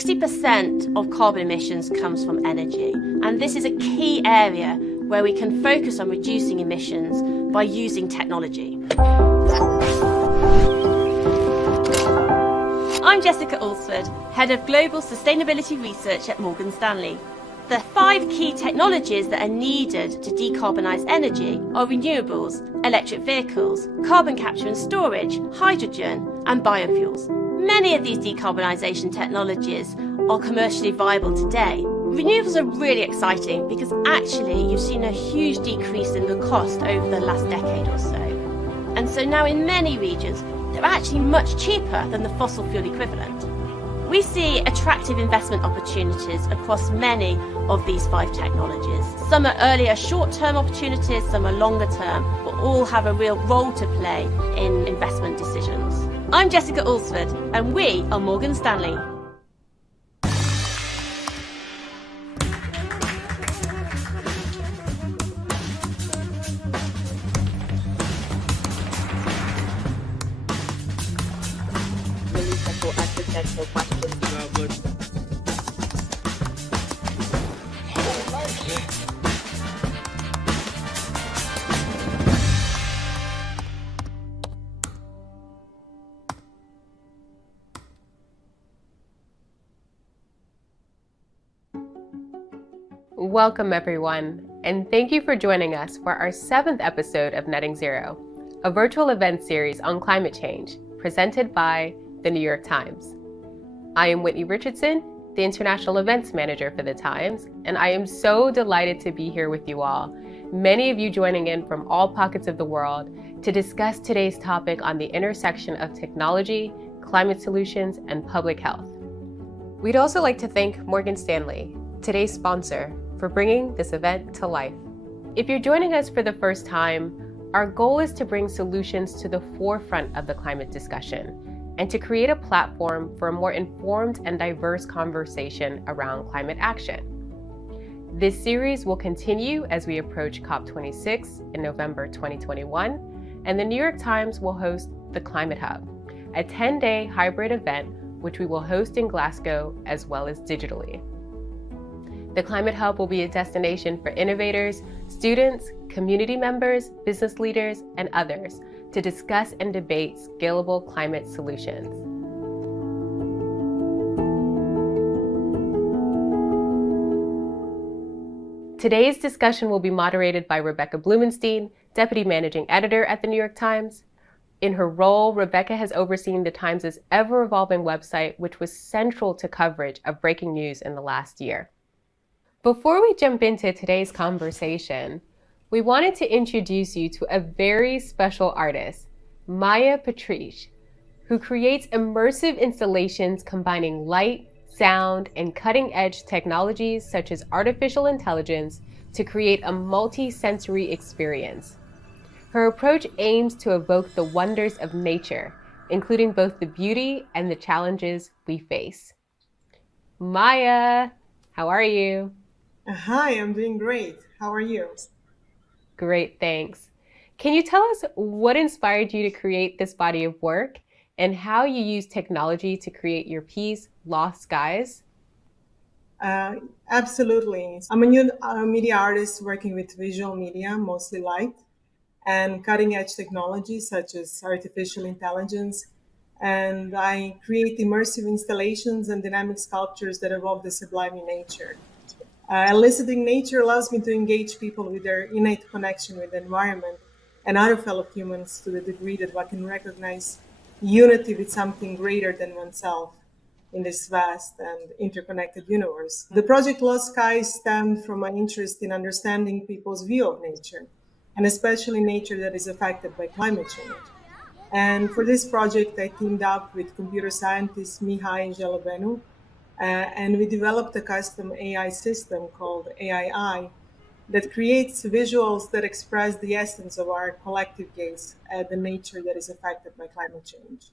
60% of carbon emissions comes from energy, and this is a key area where we can focus on reducing emissions by using technology. I'm Jessica Alsford, Head of Global Sustainability Research at Morgan Stanley. The 5 key technologies that are needed to decarbonise energy are renewables, electric vehicles, carbon capture and storage, hydrogen and biofuels. Many of these decarbonisation technologies are commercially viable today. Renewables are really exciting because actually you've seen a huge decrease in the cost over the last decade or so. And so now in many regions, they're actually much cheaper than the fossil fuel equivalent. We see attractive investment opportunities across many of these 5 technologies. Some are earlier short-term opportunities, some are longer term, but all have a real role to play in investment decisions. I'm Jessica Alsford, and we are Morgan Stanley. Welcome everyone, and thank you for joining us for our 7th episode of Netting Zero, a virtual event series on climate change, presented by the New York Times. I am Whitney Richardson, the International Events Manager for the Times, and I am so delighted to be here with you all, many of you joining in from all pockets of the world, to discuss today's topic on the intersection of technology, climate solutions, and public health. We'd also like to thank Morgan Stanley, today's sponsor, for bringing this event to life. If you're joining us for the first time, our goal is to bring solutions to the forefront of the climate discussion and to create a platform for a more informed and diverse conversation around climate action. This series will continue as we approach COP26 in November 2021, and the New York Times will host the Climate Hub, a 10-day hybrid event which we will host in Glasgow as well as digitally. The Climate Hub will be a destination for innovators, students, community members, business leaders, and others to discuss and debate scalable climate solutions. Today's discussion will be moderated by Rebecca Blumenstein, Deputy Managing Editor at the New York Times. In her role, Rebecca has overseen the Times' ever-evolving website, which was central to coverage of breaking news in the last year. Before we jump into today's conversation, we wanted to introduce you to a very special artist, Maja Petric, who creates immersive installations combining light, sound, and cutting-edge technologies such as artificial intelligence to create a multi-sensory experience. Her approach aims to evoke the wonders of nature, including both the beauty and the challenges we face. Maja, how are you? Hi, I'm doing great. How are you? Great, thanks. Can you tell us what inspired you to create this body of work and how you use technology to create your piece, Lost Skies? Absolutely. I'm a new media artist working with visual media, mostly light, and cutting-edge technologies such as artificial intelligence. And I create immersive installations and dynamic sculptures that evoke the sublime in nature. Eliciting nature allows me to engage people with their innate connection with the environment and other fellow humans to the degree that one can recognize unity with something greater than oneself in this vast and interconnected universe. The project Lost Skies stemmed from my interest in understanding people's view of nature, and especially nature that is affected by climate change. And for this project, I teamed up with computer scientist Maja and we developed a custom AI system called AII that creates visuals that express the essence of our collective gaze at the nature that is affected by climate change.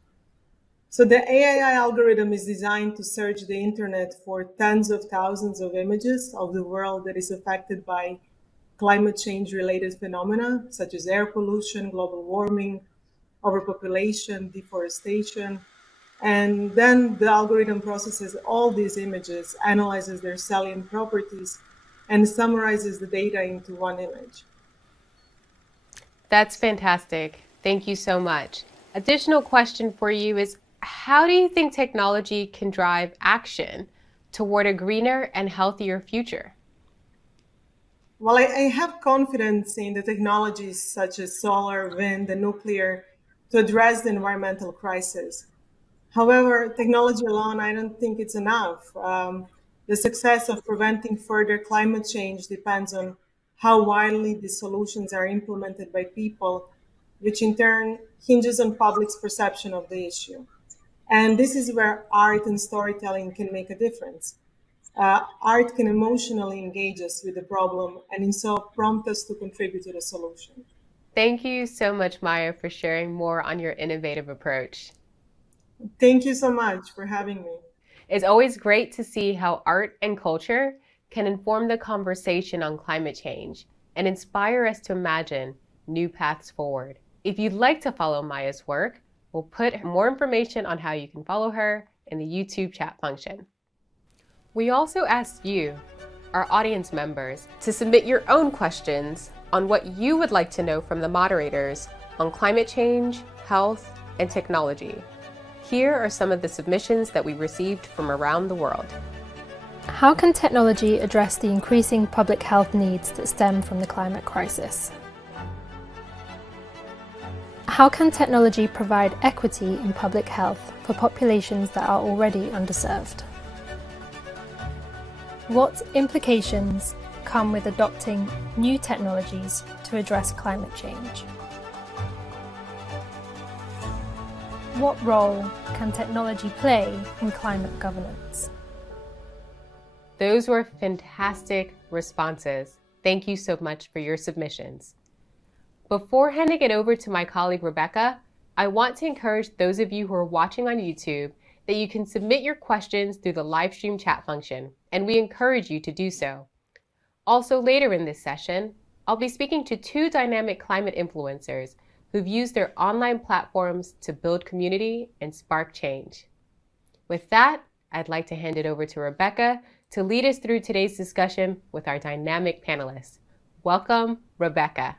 So the AII algorithm is designed to search the internet for tens of thousands of images of the world that is affected by climate change related phenomena such as air pollution, global warming, overpopulation, deforestation, And then the algorithm processes all these images, analyzes their salient properties, and summarizes the data into one image. That's fantastic. Thank you so much. Additional question for you is, how do you think technology can drive action toward a greener and healthier future? Well, I have confidence in the technologies such as solar, wind, and nuclear to address the environmental crisis. However, technology alone, I don't think it's enough. The success of preventing further climate change depends on how widely these solutions are implemented by people, which in turn hinges on public's perception of the issue. And this is where art and storytelling can make a difference. Art can emotionally engage us with the problem and in so prompt us to contribute to the solution. Thank you so much, Maja, for sharing more on your innovative approach. Thank you so much for having me. It's always great to see how art and culture can inform the conversation on climate change and inspire us to imagine new paths forward. If you'd like to follow Maja's work, we'll put more information on how you can follow her in the YouTube chat function. We also asked you, our audience members, to submit your own questions on what you would like to know from the moderators on climate change, health, and technology. Here are some of the submissions that we received from around the world. How can technology address the increasing public health needs that stem from the climate crisis? How can technology provide equity in public health for populations that are already underserved? What implications come with adopting new technologies to address climate change? What role can technology play in climate governance? Those were fantastic responses. Thank you so much for your submissions. Before handing it over to my colleague Rebecca, I want to encourage those of you who are watching on YouTube that you can submit your questions through the live stream chat function, and we encourage you to do so. Also, later in this session, I'll be speaking to two dynamic climate influencers who've used their online platforms to build community and spark change. With that, I'd like to hand it over to Rebecca to lead us through today's discussion with our dynamic panelists. Welcome, Rebecca.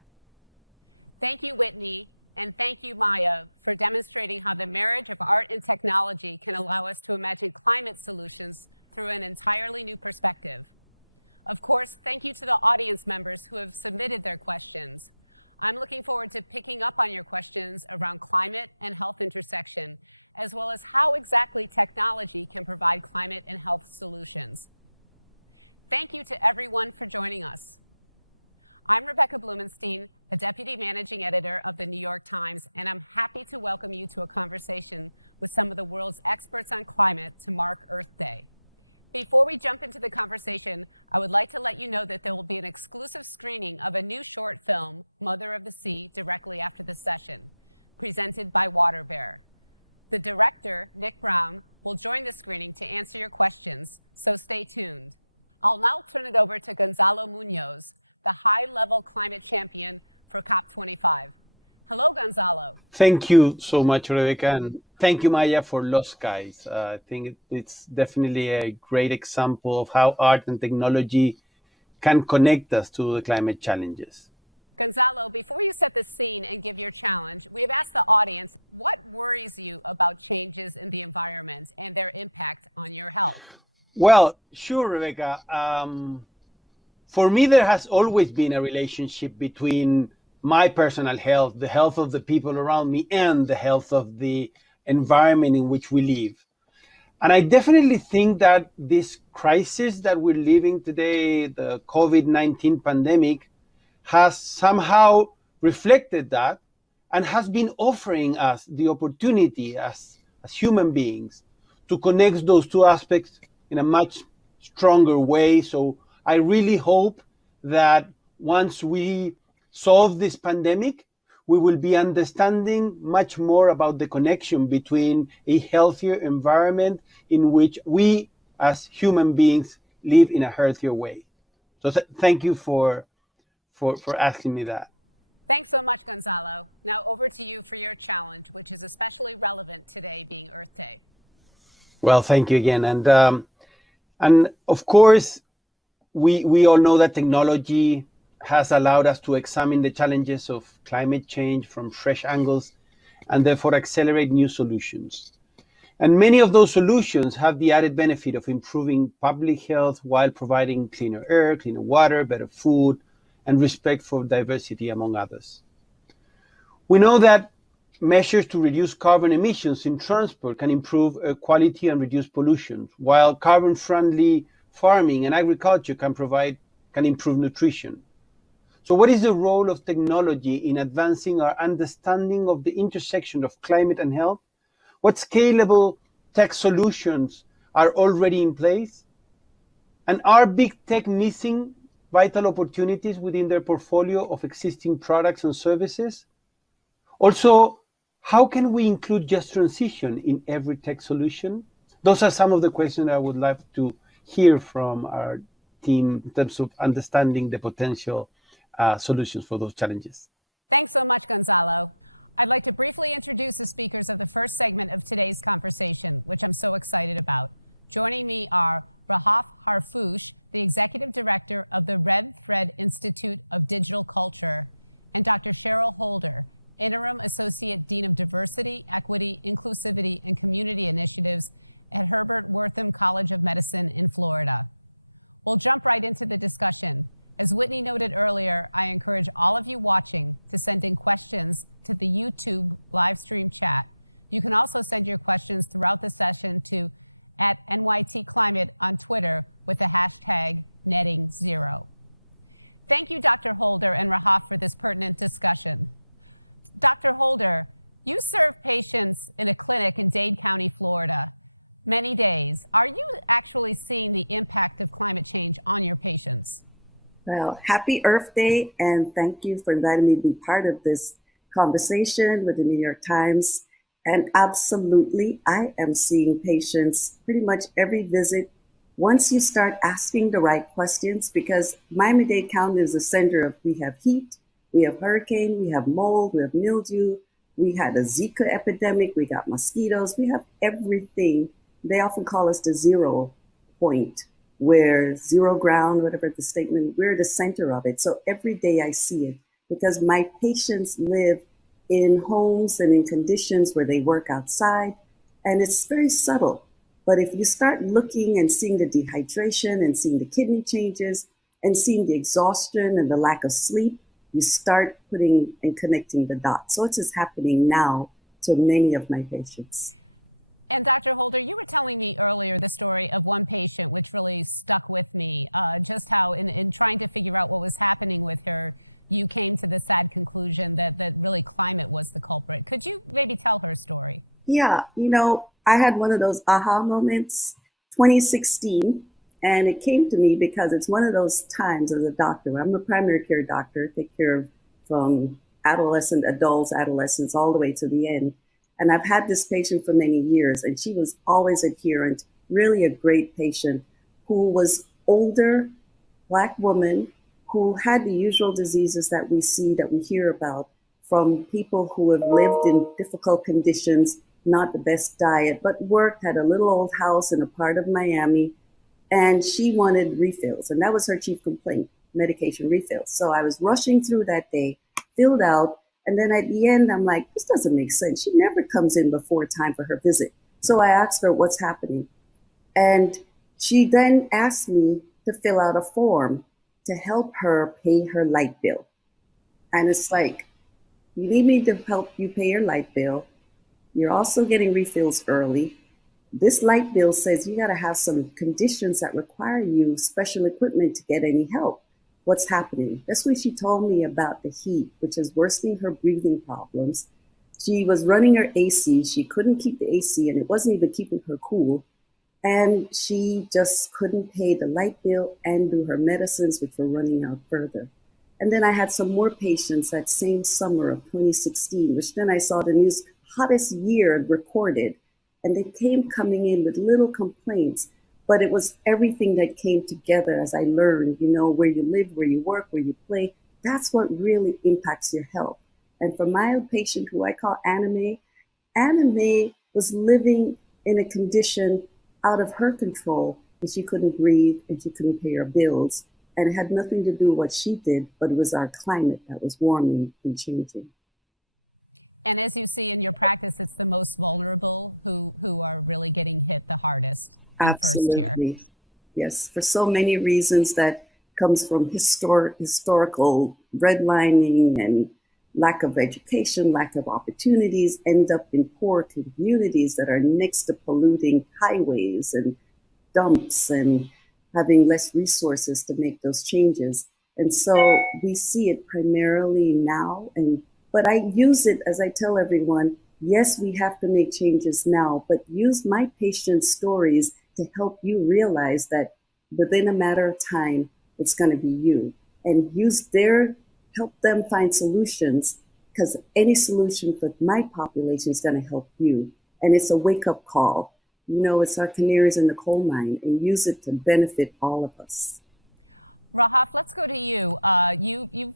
Thank you, Whitney, and thank you, Maja, for demonstrating how the marriage of art and technology can allow us to imagine climate solutions through an entirely new perspective. Of course, thank you to the audience members who have submitted their questions. I'm looking forward to picking up on your questions around climate and health intersection, as well as how exactly technology can provide climate and health solutions. Thank you to everyone for joining us. I'm Rebecca Blumenstein, a Deputy Managing Editor of the New York Times, and I'm happy to welcome you to a conversation with some of the world's experts on climate to mark Earth Day. Before we jump into the conversation, I would like to let you know that there will be an exclusive screening of a new short film, Mother of the Sea, directly after the session, presented by Water Bear. The director, Nick Brown, will join the screening to answer your questions, so stay tuned. I'll now turn it over to Gonzalo Munoz, the high-level climate champion for COP25. Hello, Gonzalo. Thank you so much, Rebecca, and thank you, Maja, for Lost Skies. I think it's definitely a great example of how art and technology can connect us to the climate challenges. Gonzalo, before you set the scene and give your challenge, we have asked the audience, what worries you about changes in the environment and their impact on your health? Well, sure, Rebecca. For me, there has always been a relationship between my personal health, the health of the people around me, and the health of the environment in which we live. And I definitely think that this crisis that we're living today, the COVID-19 pandemic, has somehow reflected that and has been offering us the opportunity as human beings to connect those two aspects in a much stronger way. So I really hope that once we solve this pandemic, we will be understanding much more about the connection between a healthier environment in which we as human beings live in a healthier way. So thank you for asking me that. Thanks so much, Gonzalo. Now over to you for your challenge, which is especially relevant today being Earth Day. Well, thank you again. And of course, we all know that technology has allowed us to examine the challenges of climate change from fresh angles and therefore accelerate new solutions. And many of those solutions have the added benefit of improving public health while providing cleaner air, cleaner water, better food, and respect for diversity, among others. We know that measures to reduce carbon emissions in transport can improve air quality and reduce pollution, while carbon-friendly farming and agriculture can improve nutrition. So what is the role of technology in advancing our understanding of the intersection of climate and health? What scalable tech solutions are already in place? And are big tech missing vital opportunities within their portfolio of existing products and services? Also, how can we include just transition in every tech solution? Those are some of the questions I would like to hear from our team in terms of understanding the potential solutions for those challenges. Thanks so much, Gonzalo. I'd like to briefly introduce the speakers of the first segment of today's conversation, which I'm so excited about. Joining me are Rahaf Harfoush, the Executive Director of the Red Thread Institute of Digital Culture, and Dr. Cheryl Holder, Interim Associate Dean of Diversity, Equity, Inclusivity, and Community Initiatives at Herbert Wortham College of Medicine in Florida. We'll jump right into the discussion. As Whitney noted earlier, I encourage all of you watching to send in questions to the YouTube live stream chat. You can also send your questions throughout the session to @NYTClimate on Twitter with the hashtag #NettingZero. Thank you, Dr. Holder and Rahaf, for this pertinent discussion. Dr. Holder, you serve patients in a clinic in Dade County, Florida, many days. Are you actually seeing the impact of climate change on your patients? Well, happy Earth Day, and thank you for inviting me to be part of this conversation with the New York Times. And absolutely, I am seeing patients pretty much every visit once you start asking the right questions, because Miami-Dade County is the center of, we have heat, we have hurricane, we have mold, we have mildew, we had a Zika epidemic, we got mosquitoes, we have everything. They often call us the zero point, where zero ground, whatever the statement, we're the center of it. So every day I see it because my patients live in homes and in conditions where they work outside, and it's very subtle. But if you start looking and seeing the dehydration and seeing the kidney changes and seeing the exhaustion and the lack of sleep, you start putting and connecting the dots. So it's just happening now to many of my patients. And Dr. Holder, you were telling me earlier the story of one patient, which really stuck with me, just how in trying to figure out what was happening with her, you came to the sad conclusion that really climate was the culprit. Could you maybe tell her story? Yeah, I had one of those aha moments, 2016, and it came to me because it's one of those times as a doctor. I'm a primary care doctor, take care of from adolescents, all the way to the end. And I've had this patient for many years, and she was always adherent, really a great patient who was older, Black woman, who had the usual diseases that we see, that we hear about from people who have lived in difficult conditions, not the best diet, but worked, had a little old house in a part of Miami, and she wanted refills. And that was her chief complaint, medication refills. So I was rushing through that day, filled out, and then at the end, I'm like, this doesn't make sense. She never comes in before time for her visit. So I asked her what's happening. And she then asked me to fill out a form to help her pay her light bill. And it's like, you need me to help you pay your light bill. You're also getting refills early. This light bill says you gotta have some conditions that require you special equipment to get any help. What's happening? That's when she told me about the heat, which is worsening her breathing problems. She was running her AC. She couldn't keep the AC, and it wasn't even keeping her cool. And she just couldn't pay the light bill and do her medicines, which were running out further. And then I had some more patients that same summer of 2016, which then I saw the news, hottest year recorded. And they came coming in with little complaints. But it was everything that came together as I learned, where you live, where you work, where you play, That's what really impacts your health. And for my patient who I call Anime was living in a condition out of her control, and she couldn't breathe and she couldn't pay her bills. And it had nothing to do with what she did, but it was our climate that was warming and changing. And as you see in your practice, it's the most vulnerable who are really getting hit the hardest first year. Yes, for so many reasons that comes from historical redlining and lack of education, lack of opportunities, end up in poor communities that are next to polluting highways and dumps and having less resources to make those changes. And so we see it primarily now, but I use it, as I tell everyone, yes, we have to make changes now, but use my patients' stories to help you realize that within a matter of time, it's going to be you. And help them find solutions, because any solution for my population is going to help you. And it's a wake-up call. It's our canaries in the coal mine, and use it to benefit all of us. Rahaf, let's go to you. You've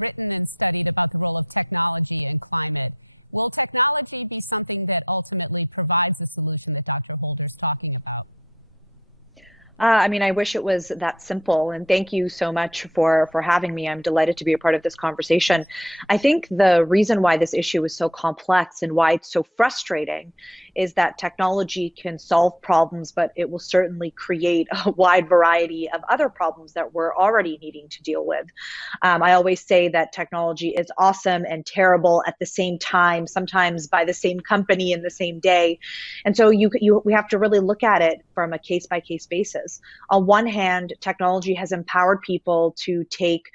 written and studied about the role of technology in climate. Will technology be something that ultimately provides the solution that Dr. Holder's talking about? I wish it was that simple. And thank you so much for having me. I'm delighted to be a part of this conversation. I think the reason why this issue is so complex and why it's so frustrating is that technology can solve problems, but it will certainly create a wide variety of other problems that we're already needing to deal with. I always say that technology is awesome and terrible at the same time, sometimes by the same company in the same day. And so we have to really look at it from a case-by-case basis. On one hand, technology has empowered people to take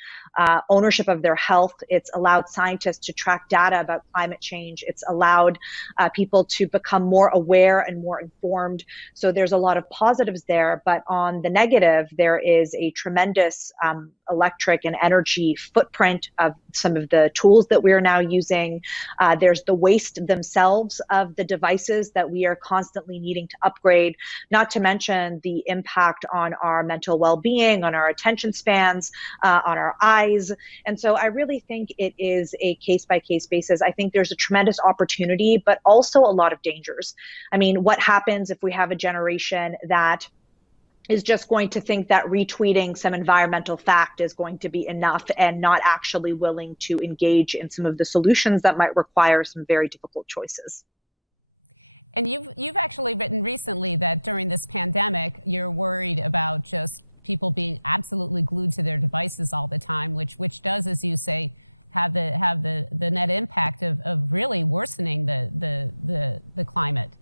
ownership of their health. It's allowed scientists to track data about climate change. It's allowed people to become more aware and more informed. So there's a lot of positives there. But on the negative, there is a tremendous electric and energy footprint of some of the tools that we are now using. There's the waste themselves of the devices that we are constantly needing to upgrade, not to mention the impact on our mental well-being, on our attention spans, on our eyes. And so I really think it is a case-by-case basis. I think there's a tremendous opportunity, but also a lot of dangers. I mean, what happens if we have a generation that is just going to think that retweeting some environmental fact is going to be enough and not actually willing to engage in some of the solutions that might require some very difficult choices? And you've actually written recently that during this pandemic, you're worried about just people being absolutely glued to their devices all the time, which does, as you say, have the net impact of really worsening the climate.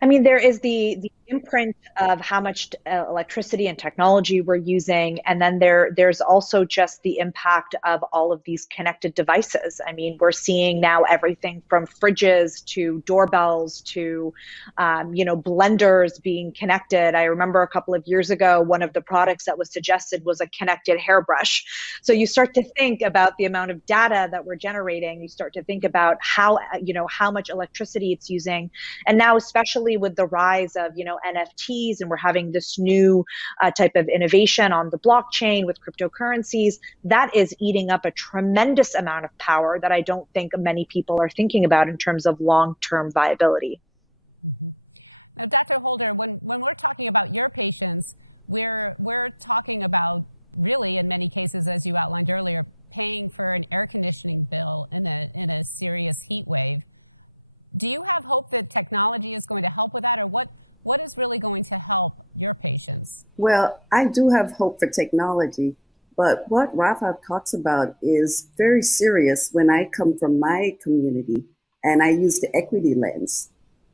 I mean, there is the imprint of how much electricity and technology we're using, and then there's also just the impact of all of these connected devices. I mean, we're seeing now everything from fridges to doorbells to blenders being connected. I remember a couple of years ago, one of the products that was suggested was a connected hairbrush. So you start to think about the amount of data that we're generating. You start to think about how much electricity it's using, and now especially with the rise of NFTs, and we're having this new type of innovation on the blockchain with cryptocurrencies, that is eating up a tremendous amount of power that I don't think many people are thinking about in terms of long-term viability. Mm-hmm. Now, Dr. Holder, when we're talking about your patients, we're talking about really, in many cases, as you outlined earlier, paying for an air conditioning bill in a serious heat wave. Do you have hope that technology is going to help with that, or what is really going to help your patients? Well, I do have hope for technology, but what Rahaf talks about is very serious when I come from my community and I use the equity lens.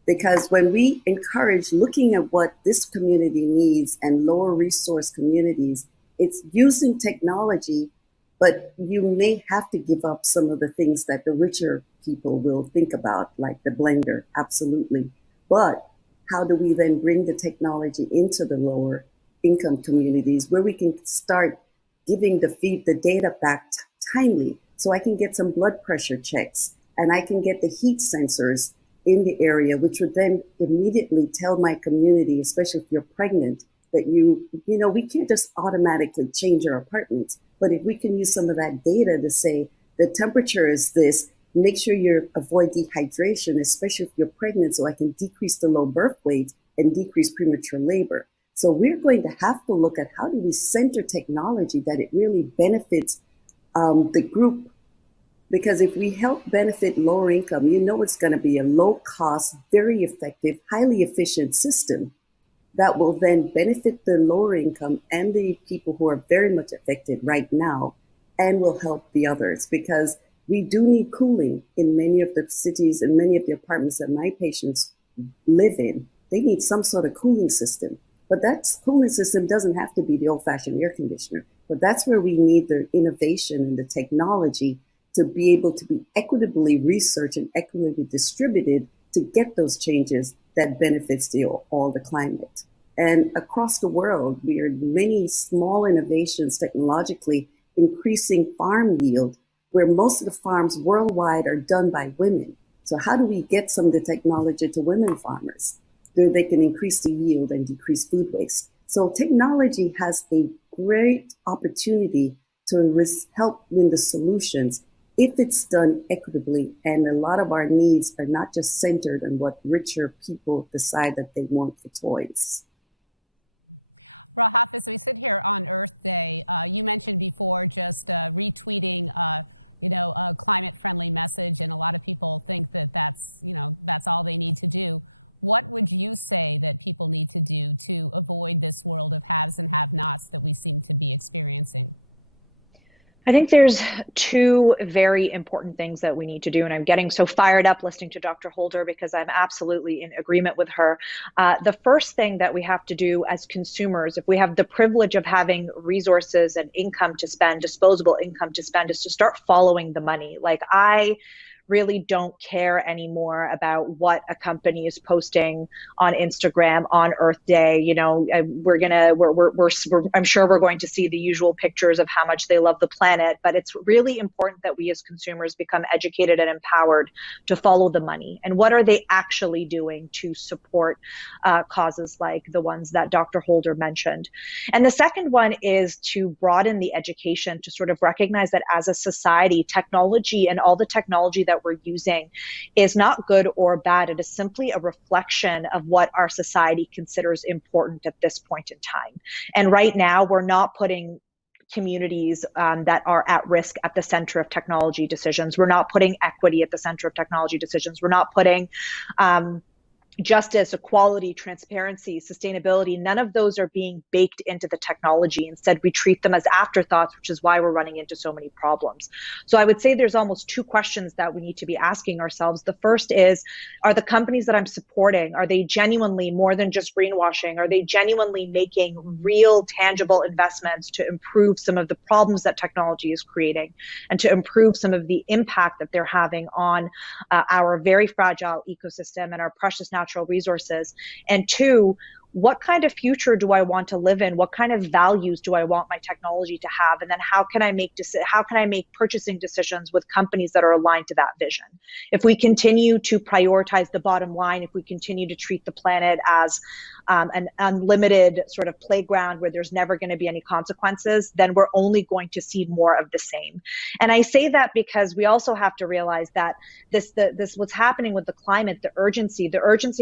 Because when we encourage looking at what this community needs and lower resource communities, it's using technology, but you may have to give up some of the things that the richer people will think about, like the blender, absolutely. But how do we then bring the technology into the lower income communities where we can start giving the data back timely, so I can get some blood pressure checks and I can get the heat sensors in the area, which would then immediately tell my community, especially if you're pregnant, that we can't just automatically change our apartments, But if we can use some of that data to say the temperature is this, make sure you avoid dehydration, especially if you're pregnant, so I can decrease the low birth weight and decrease premature labor. So we're going to have to look at how do we center technology that it really benefits the group. Because if we help benefit lower income, it's going to be a low cost, very effective, highly efficient system that will then benefit the lower income and the people who are very much affected right now, and will help the others. Because we do need cooling in many of the cities and many of the apartments that my patients live in. They need some sort of cooling system. But that cooling system doesn't have to be the old-fashioned air conditioner. But that's where we need the innovation and the technology to be able to be equitably researched and equitably distributed to get those changes that benefits all the climate. And across the world, we are many small innovations technologically increasing farm yield, where most of the farms worldwide are done by women. So how do we get some of the technology to women farmers so they can increase the yield and decrease food waste? So technology has a great opportunity to help in the solutions if it's done equitably. And a lot of our needs are not just centered on what richer people decide that they want for toys. Rahaf, as we sit here on Earth Day, you mentioned before just retweeting a climate-friendly message, and a lot of people think that that's all they need to do. What would you say that people need to do to avoid this world of haves and have-nots that we seem to be experiencing? I think there's two very important things that we need to do, and I'm getting so fired up listening to Dr. Holder because I'm absolutely in agreement with her. The first thing that we have to do as consumers, if we have the privilege of having resources and income to spend, disposable income to spend, is to start following the money. Like, I really don't care anymore about what a company is posting on Instagram on Earth Day. I'm sure we're going to see the usual pictures of how much they love the planet, but it's really important that we as consumers become educated and empowered to follow the money. And what are they actually doing to support causes like the ones that Dr. Holder mentioned? And the second one is to broaden the education to sort of recognize that as a society, technology and all the technology that we're using is not good or bad. It is simply a reflection of what our society considers important at this point in time. And right now, we're not putting communities that are at risk at the center of technology decisions. We're not putting equity at the center of technology decisions. We're not putting justice, equality, transparency, sustainability, none of those are being baked into the technology. Instead, we treat them as afterthoughts, which is why we're running into so many problems. So I would say there's almost two questions that we need to be asking ourselves. The first is, are the companies that I'm supporting, are they genuinely more than just greenwashing? Are they genuinely making real, tangible investments to improve some of the problems that technology is creating and to improve some of the impact that they're having on our very fragile ecosystem and our precious natural resources? And two, what kind of future do I want to live in? What kind of values do I want my technology to have? And then how can I make purchasing decisions with companies that are aligned to that vision? If we continue to prioritize the bottom line, if we continue to treat the planet as an unlimited sort of playground where there's never going to be any consequences, then we're only going to see more of the same. And I say that because we also have to realize that this what's happening with the climate, the urgency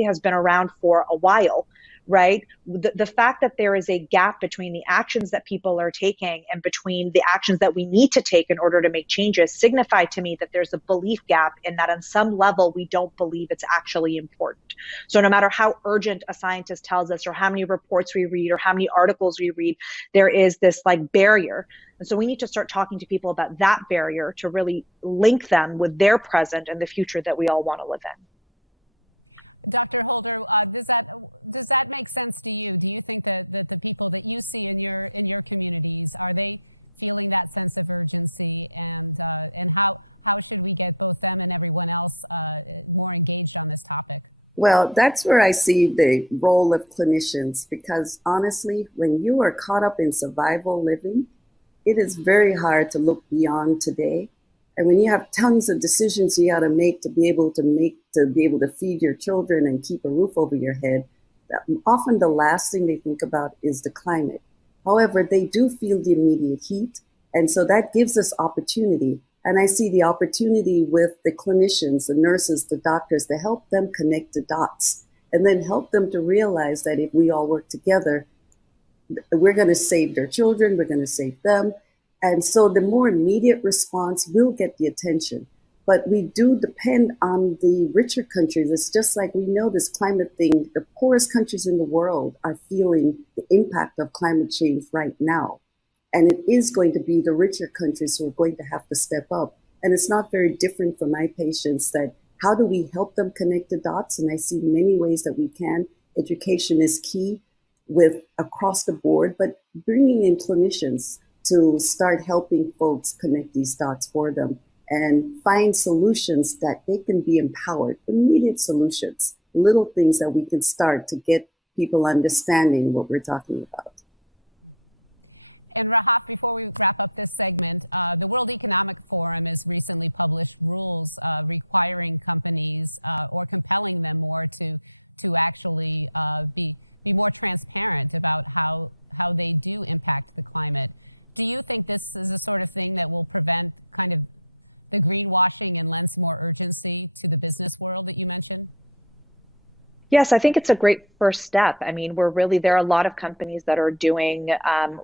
has been around for a while. Right? The fact that there is a gap between the actions that people are taking and between the actions that we need to take in order to make changes signify to me that there's a belief gap, in that on some level we don't believe it's actually important. So no matter how urgent a scientist tells us, or how many reports we read, or how many articles we read, there is this like barrier. And so we need to start talking to people about that barrier to really link them with their present and the future that we all want to live in. Dr. Holder, does that make sense to you? Do you think that the people that you see in your communities, are they feeling that sense of urgency, and how should we get both them and everyone else more engaged on this topic? Well, that's where I see the role of clinicians, because honestly, when you are caught up in survival living, it is very hard to look beyond today. And when you have tons of decisions you got to make to be able to feed your children and keep a roof over your head, often the last thing they think about is the climate. However, they do feel the immediate heat. And so that gives us opportunity. And I see the opportunity with the clinicians, the nurses, the doctors, to help them connect the dots and then help them to realize that if we all work together, we're going to save their children, we're going to save them. And so the more immediate response will get the attention. But we do depend on the richer countries. It's just like we know this climate thing, the poorest countries in the world are feeling the impact of climate change right now. And it is going to be the richer countries who are going to have to step up. And it's not very different for my patients that how do we help them connect the dots? And I see many ways that we can. Education is key with across the board, but bringing in clinicians to start helping folks connect these dots for them and find solutions that they can be empowered, immediate solutions, little things that we can start to get people understanding what we're talking about. And Rahaf, before we wrap up this segment, the World Economic Forum has recently published rules requiring companies or compelling them more to actually be more transparent about how they do impact the climate. Do you think this is the sort of thing that will prevent kind of the greenwashing and lends more urgency to the business world that you mentioned? Yes, I think it's a great first step. I mean, there are a lot of companies that are doing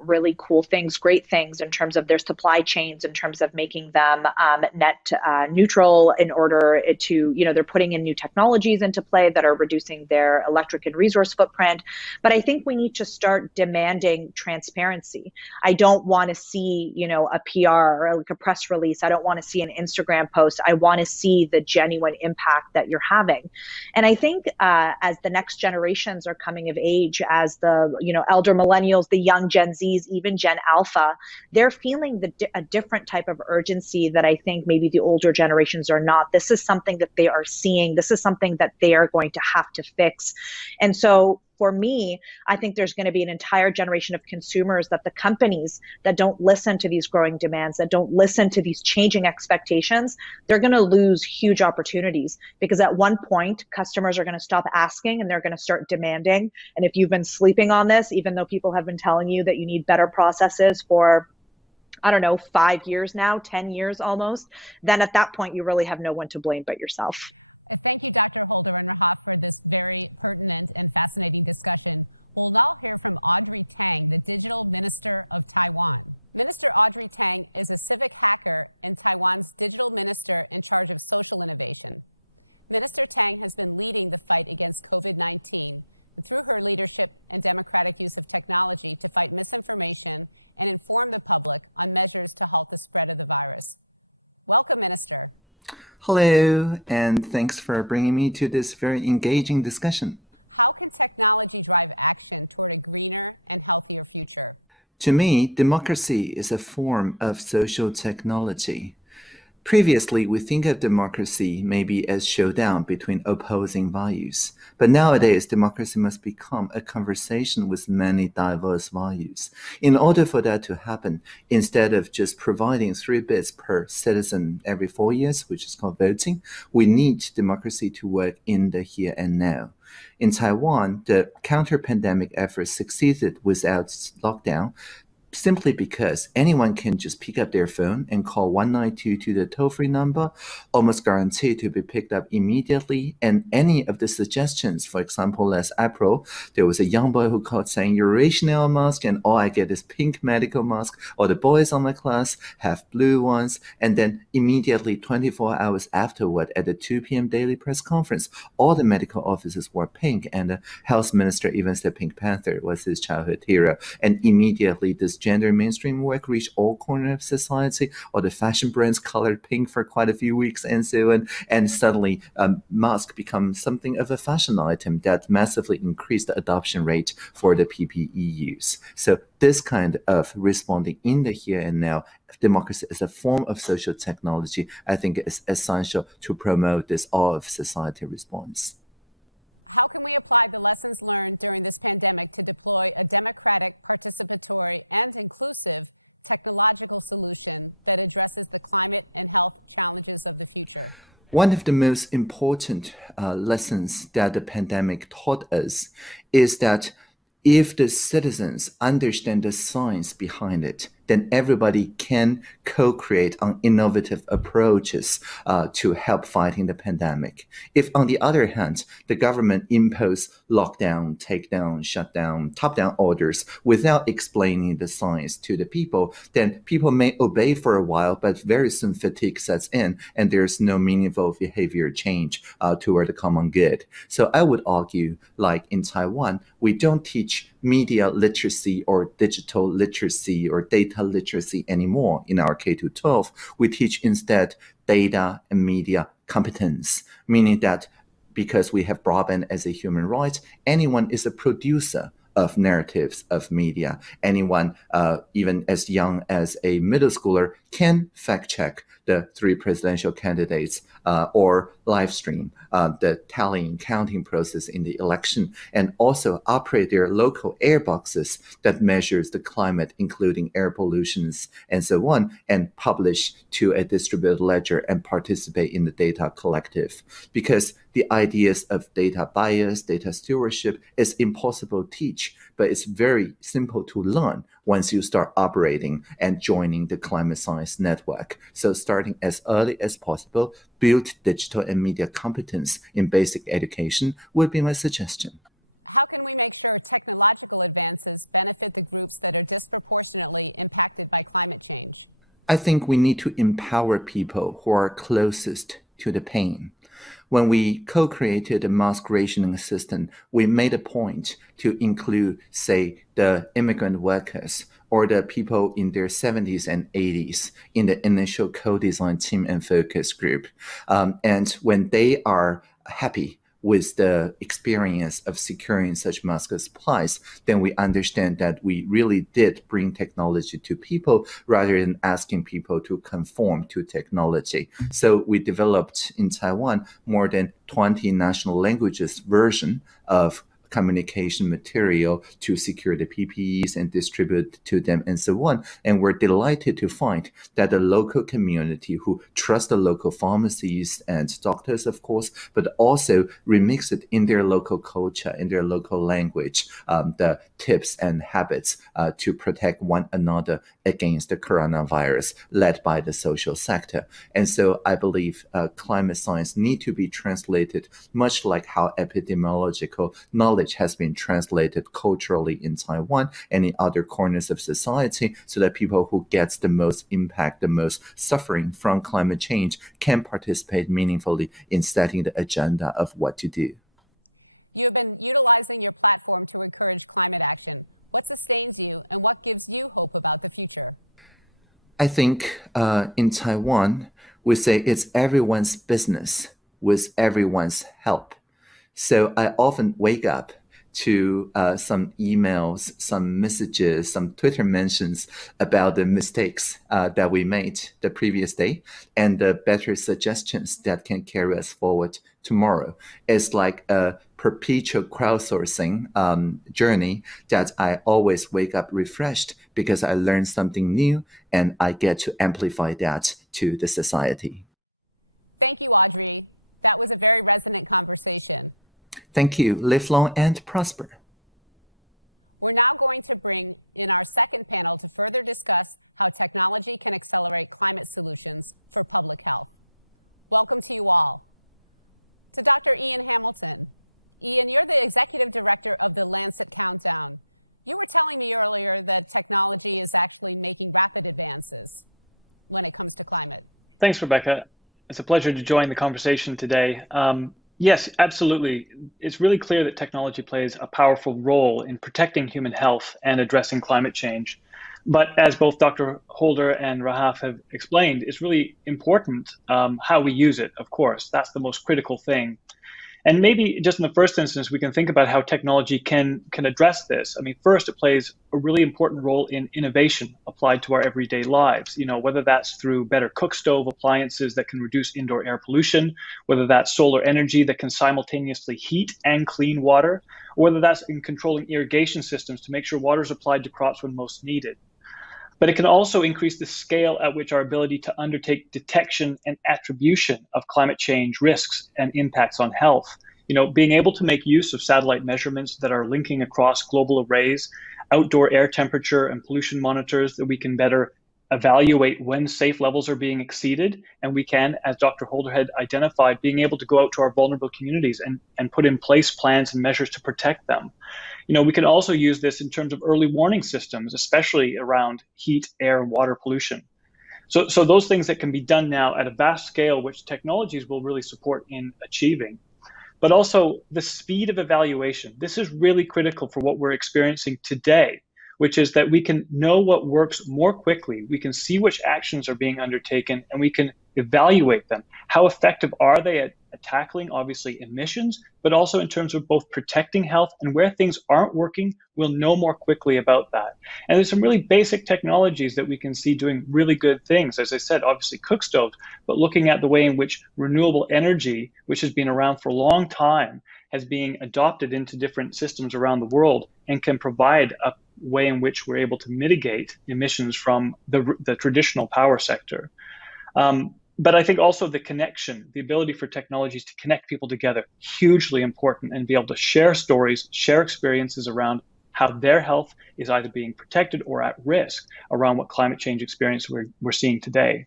really cool things, great things in terms of their supply chains, in terms of making them net neutral in order to, they're putting in new technologies into play that are reducing their electric and resource footprint. But I think we need to start demanding transparency. I don't want to see, a PR or like a press release. I don't want to see an Instagram post. I want to see the genuine impact that you're having. And I think as the next generations are coming of age, as the elder millennials, the young Gen Zs, even Gen Alpha, they're feeling a different type of urgency that I think maybe the older generations are not. This is something that they are seeing. This is something that they are going to have to fix. And so for me, I think there's going to be an entire generation of consumers that the companies that don't listen to these growing demands, that don't listen to these changing expectations, they're going to lose huge opportunities because at one point, customers are going to stop asking and they're going to start demanding. And if you've been sleeping on this, even though people have been telling you that you need better processes for 5 years now, 10 years almost, then at that point, you really have no one to blame but yourself. Thank you, Dr. Holder and Rahaf, for this very pertinent and fascinating discussion. We'll now hear from Audrey Tang, the Digital Minister of Taiwan. Minister Audrey Tang is a civic hacker and Taiwan's digital minister in charge of social innovation. Minister Tang has been leading the fight against COVID-19 through her leadership and democratic use of technology to fight misinformation and inform the public on measures to halt the spread of the virus. Welcome, Minister. Hello, and thanks for bringing me to this very engaging discussion. How can technology drive action toward a greener and healthier future? To me, democracy is a form of social technology. Previously, we think of democracy maybe as showdown between opposing values. But nowadays, democracy must become a conversation with many diverse values. In order for that to happen, instead of just providing 3 bits per citizen every 4 years, which is called voting, we need democracy to work in the here and now. In Taiwan, the counter-pandemic efforts succeeded without lockdown, simply because anyone can just pick up their phone and call 192 to the toll-free number, almost guaranteed to be picked up immediately. And any of the suggestions, for example, last April, there was a young boy who called saying, "You're rational mask, and all I get is pink medical mask. All the boys on my class have blue ones." And then immediately 24 hours afterward, at the 2 p.m. daily press conference, all the medical officers were pink, and the health minister even said Pink Panther was his childhood hero. And immediately this gender mainstream work reached all corners of society, or the fashion brands colored pink for quite a few weeks and so on. And suddenly mask becomes something of a fashion item that massively increased the adoption rate for the PPE use. So this kind of responding in the here and now, democracy as a form of social technology, I think is essential to promote this all of society response. How can we apply the lessons learned during this pandemic to deploy a democratic, participatory, and inclusive technological solution that addresses the climate and health challenges of the future? One of the most important lessons that the pandemic taught us is that if the citizens understand the science behind it, then everybody can co-create on innovative approaches to help fighting the pandemic. If, on the other hand, the government impose lockdown, takedown, shutdown, top-down orders without explaining the science to the people, then people may obey for a while, but very soon fatigue sets in, and there's no meaningful behavior change toward the common good. So I would argue, like in Taiwan, we don't teach media literacy or digital literacy or data literacy anymore in our K-12. We teach instead data and media competence, meaning that because we have broadband as a human right, anyone is a producer of narratives of media. Anyone, even as young as a middle schooler, can fact check the 3 presidential candidates or live stream the tallying, counting process in the election, and also operate their local air boxes that measures the climate, including air pollutions and so on, and publish to a distributed ledger and participate in the data collective. Because the ideas of data bias, data stewardship is impossible to teach, but it's very simple to learn once you start operating and joining the climate science network. So starting as early as possible, build digital and media competence in basic education would be my suggestion. How can we make sure technological advances benefit the groups that are disproportionately impacted by climate change? I think we need to empower people who are closest to the pain. When we co-created the mask rationing system, we made a point to include, say, the immigrant workers or the people in their 70s and 80s in the initial co-design team and focus group. And when they are happy with the experience of securing such mask supplies, then we understand that we really did bring technology to people rather than asking people to conform to technology. So we developed in Taiwan more than 20 national languages version of communication material to secure the PPEs and distribute to them and so on. And we're delighted to find that the local community who trust the local pharmacies and doctors, of course, but also remix it in their local culture, in their local language, the tips and habits to protect one another against the coronavirus led by the social sector. And so I believe climate science need to be translated much like how epidemiological knowledge has been translated culturally in Taiwan and in other corners of society, so that people who get the most impact, the most suffering from climate change can participate meaningfully in setting the agenda of what to do. You have been utilizing your platform to encourage climate action. What sustains you and what gives you hope about the future? I think in Taiwan, we say it's everyone's business with everyone's help. So I often wake up to some emails, some messages, some Twitter mentions about the mistakes that we made the previous day and the better suggestions that can carry us forward tomorrow. It's like a perpetual crowdsourcing journey that I always wake up refreshed because I learn something new and I get to amplify that to the society. Thank you, Audrey. That was a very resonant conversation. Thank you. Live long and prosper. We're now going to bring in our second panel to further discuss how technology can accelerate climate solutions for public health. Welcome to you all. To Dr. Ian Hamilton. Ian, you're the executive director of the Lancet Countdown. You were telling me earlier that technology is actually making rapid advances when it comes to climate. Thanks, Rebecca. It's a pleasure to join the conversation today. Yes, absolutely. It's really clear that technology plays a powerful role in protecting human health and addressing climate change. But as both Dr. Holder and Rahaf have explained, it's really important how we use it, of course. That's the most critical thing. And maybe just in the first instance, we can think about how technology can address this. I mean, first, it plays a really important role in innovation applied to our everyday lives. You know, whether that's through better cook stove appliances that can reduce indoor air pollution, whether that's solar energy that can simultaneously heat and clean water, or whether that's in controlling irrigation systems to make sure water is applied to crops when most needed. But it can also increase the scale at which our ability to undertake detection and attribution of climate change risks and impacts on health. You know, being able to make use of satellite measurements that are linking across global arrays outdoor air temperature and pollution monitors that we can better evaluate when safe levels are being exceeded. And we can, as Dr. Holder had identified, being able to go out to our vulnerable communities and put in place plans and measures to protect them. We can also use this in terms of early warning systems, especially around heat, air, and water pollution. So those things that can be done now at a vast scale, which technologies will really support in achieving. But also the speed of evaluation. This is really critical for what we're experiencing today, which is that we can know what works more quickly. We can see which actions are being undertaken, and we can evaluate them. How effective are they at tackling, obviously, emissions, but also in terms of both protecting health, and where things aren't working, we'll know more quickly about that. And there's some really basic technologies that we can see doing really good things. As I said, obviously cook stoves, but looking at the way in which renewable energy, which has been around for a long time, has been adopted into different systems around the world and can provide a way in which we're able to mitigate emissions from the traditional power sector. But I think also the connection, the ability for technologies to connect people together, hugely important, and be able to share stories, share experiences around how their health is either being protected or at risk around what climate change experience we're seeing today.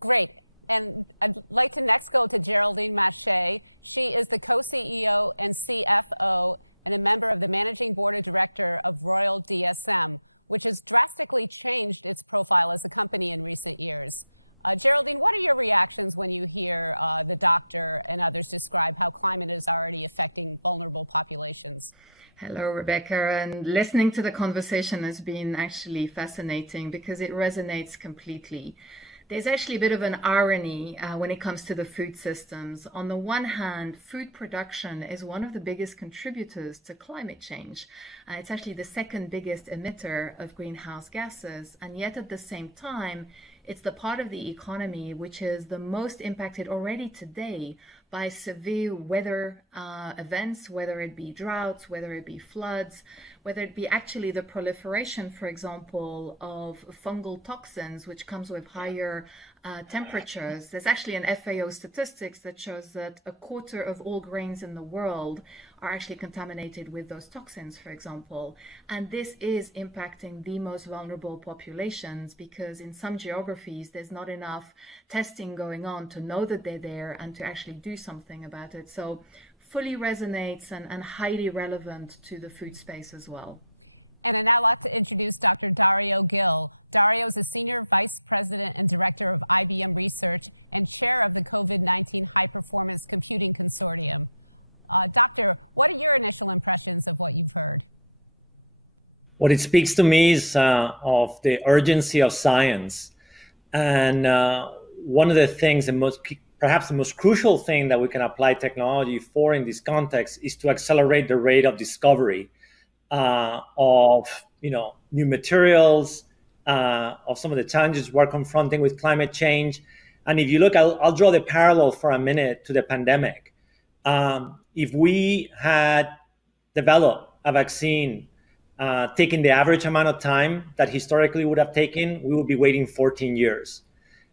Great. And I'd like to next go to Geraldine Matchett. She is the co-CEO and CFO and a member of the managing board of director of Royal DSM, which has drastically changed its profile as a company in recent years. Geraldine, what are your reactions when you hear the doctor and others describe how climate is already affecting vulnerable populations? Hello, Rebecca. And listening to the conversation has been actually fascinating because it resonates completely. There's actually a bit of an irony when it comes to the food systems. On the one hand, food production is one of the biggest contributors to climate change. It's actually the second biggest emitter of greenhouse gases. And yet at the same time, it's the part of the economy which is the most impacted already today by severe weather events, whether it be droughts, whether it be floods, whether it be actually the proliferation, for example, of fungal toxins, which comes with higher temperatures. There's actually an FAO statistics that shows that a quarter of all grains in the world are actually contaminated with those toxins, for example. And this is impacting the most vulnerable populations because in some geographies, there's not enough testing going on to know that they're there and to actually do something about it. So fully resonates and highly relevant to the food space as well. And I'd now like to introduce Dr. Darío Gil. Darío is a Senior Vice President and Director of IBM Research and Chair of the COVID-19 High Performance Computing Consortium. Doctor, what are your initial impressions of what you've heard? What it speaks to me is of the urgency of science. And one of the things, perhaps the most crucial thing that we can apply technology for in this context is to accelerate the rate of discovery of new materials, of some of the challenges we're confronting with climate change. And if you look, I'll draw the parallel for a minute to the pandemic. If we had developed a vaccine taking the average amount of time that historically would have taken, we would be waiting 14 years.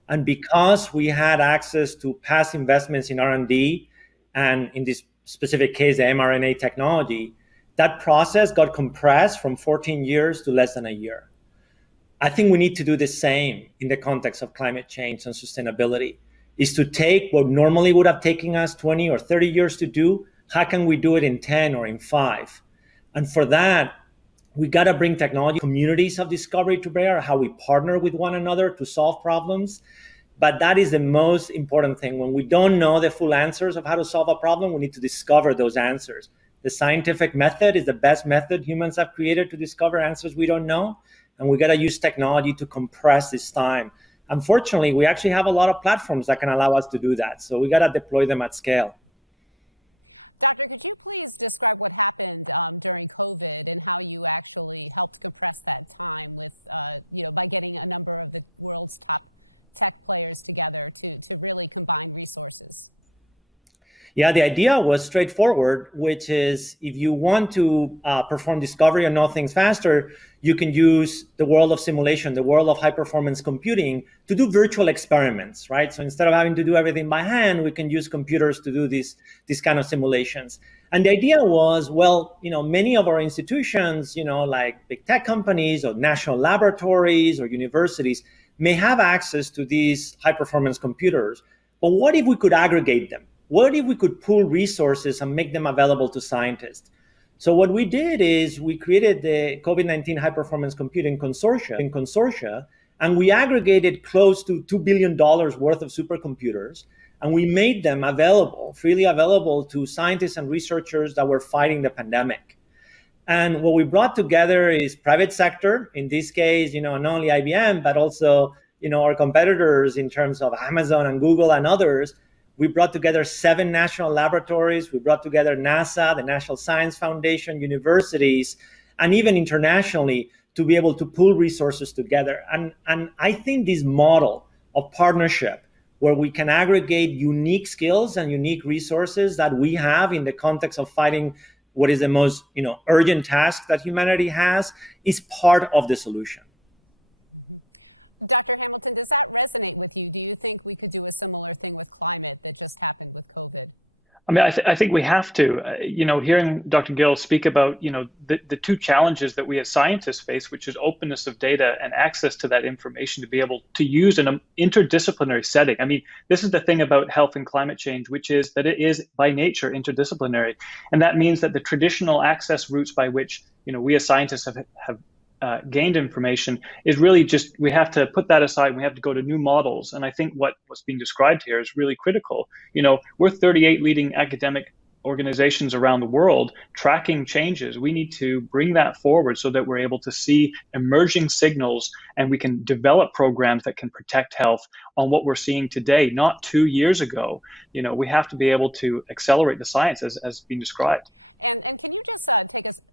And because we had access to past investments in R&D, and in this specific case, the mRNA technology, that process got compressed from 14 years to less than a year. I think we need to do the same in the context of climate change and sustainability, is to take what normally would have taken us 20 or 30 years to do, how can we do it in 10 or in 5? And for that, we got to bring technology communities of discovery to bear, how we partner with one another to solve problems. But that is the most important thing. When we don't know the full answers of how to solve a problem, we need to discover those answers. The scientific method is the best method humans have created to discover answers we don't know. And we got to use technology to compress this time. Unfortunately, we actually have a lot of platforms that can allow us to do that. So we got to deploy them at scale. Doctor, could you please describe what happened during COVID and how you actually helped compress that time with, by getting a number of the world's top tech players together to really combine resources? Yeah, the idea was straightforward, which is if you want to perform discovery and know things faster, you can use the world of simulation, the world of high performance computing to do virtual experiments, right? So instead of having to do everything by hand, we can use computers to do these kind of simulations. And the idea was, well, many of our institutions, like big tech companies or national laboratories or universities may have access to these high performance computers. But what if we could aggregate them? What if we could pool resources and make them available to scientists? So what we did is we created the COVID-19 High Performance Computing Consortia, and we aggregated close to $2 billion worth of supercomputers, and we made them freely available to scientists and researchers that were fighting the pandemic. And what we brought together is private sector, in this case, not only IBM, but also, our competitors in terms of Amazon and Google and others. We brought together 7 national laboratories. We brought together NASA, the National Science Foundation, universities, and even internationally to be able to pool resources together. And I think this model of partnership where we can aggregate unique skills and unique resources that we have in the context of fighting what is the most urgent task that humanity has is part of the solution. Mm-hmm. Dr. Hamilton, does that resonate with you? Do you think we could do a similar thing with climate that just happened with COVID? I mean, I think we have to. Hearing Dr. Gil speak about, the two challenges that we as scientists face, which is openness of data and access to that information to be able to use in an interdisciplinary setting. I mean, this is the thing about health and climate change, which is that it is by nature interdisciplinary. And that means that the traditional access routes by which, we as scientists have gained information is really just, we have to put that aside and we have to go to new models. And I think what's being described here is really critical. We're 38 leading academic organizations around the world tracking changes. We need to bring that forward so that we're able to see emerging signals and we can develop programs that can protect health on what we're seeing today, not 2 years ago. We have to be able to accelerate the science as being described. And can you just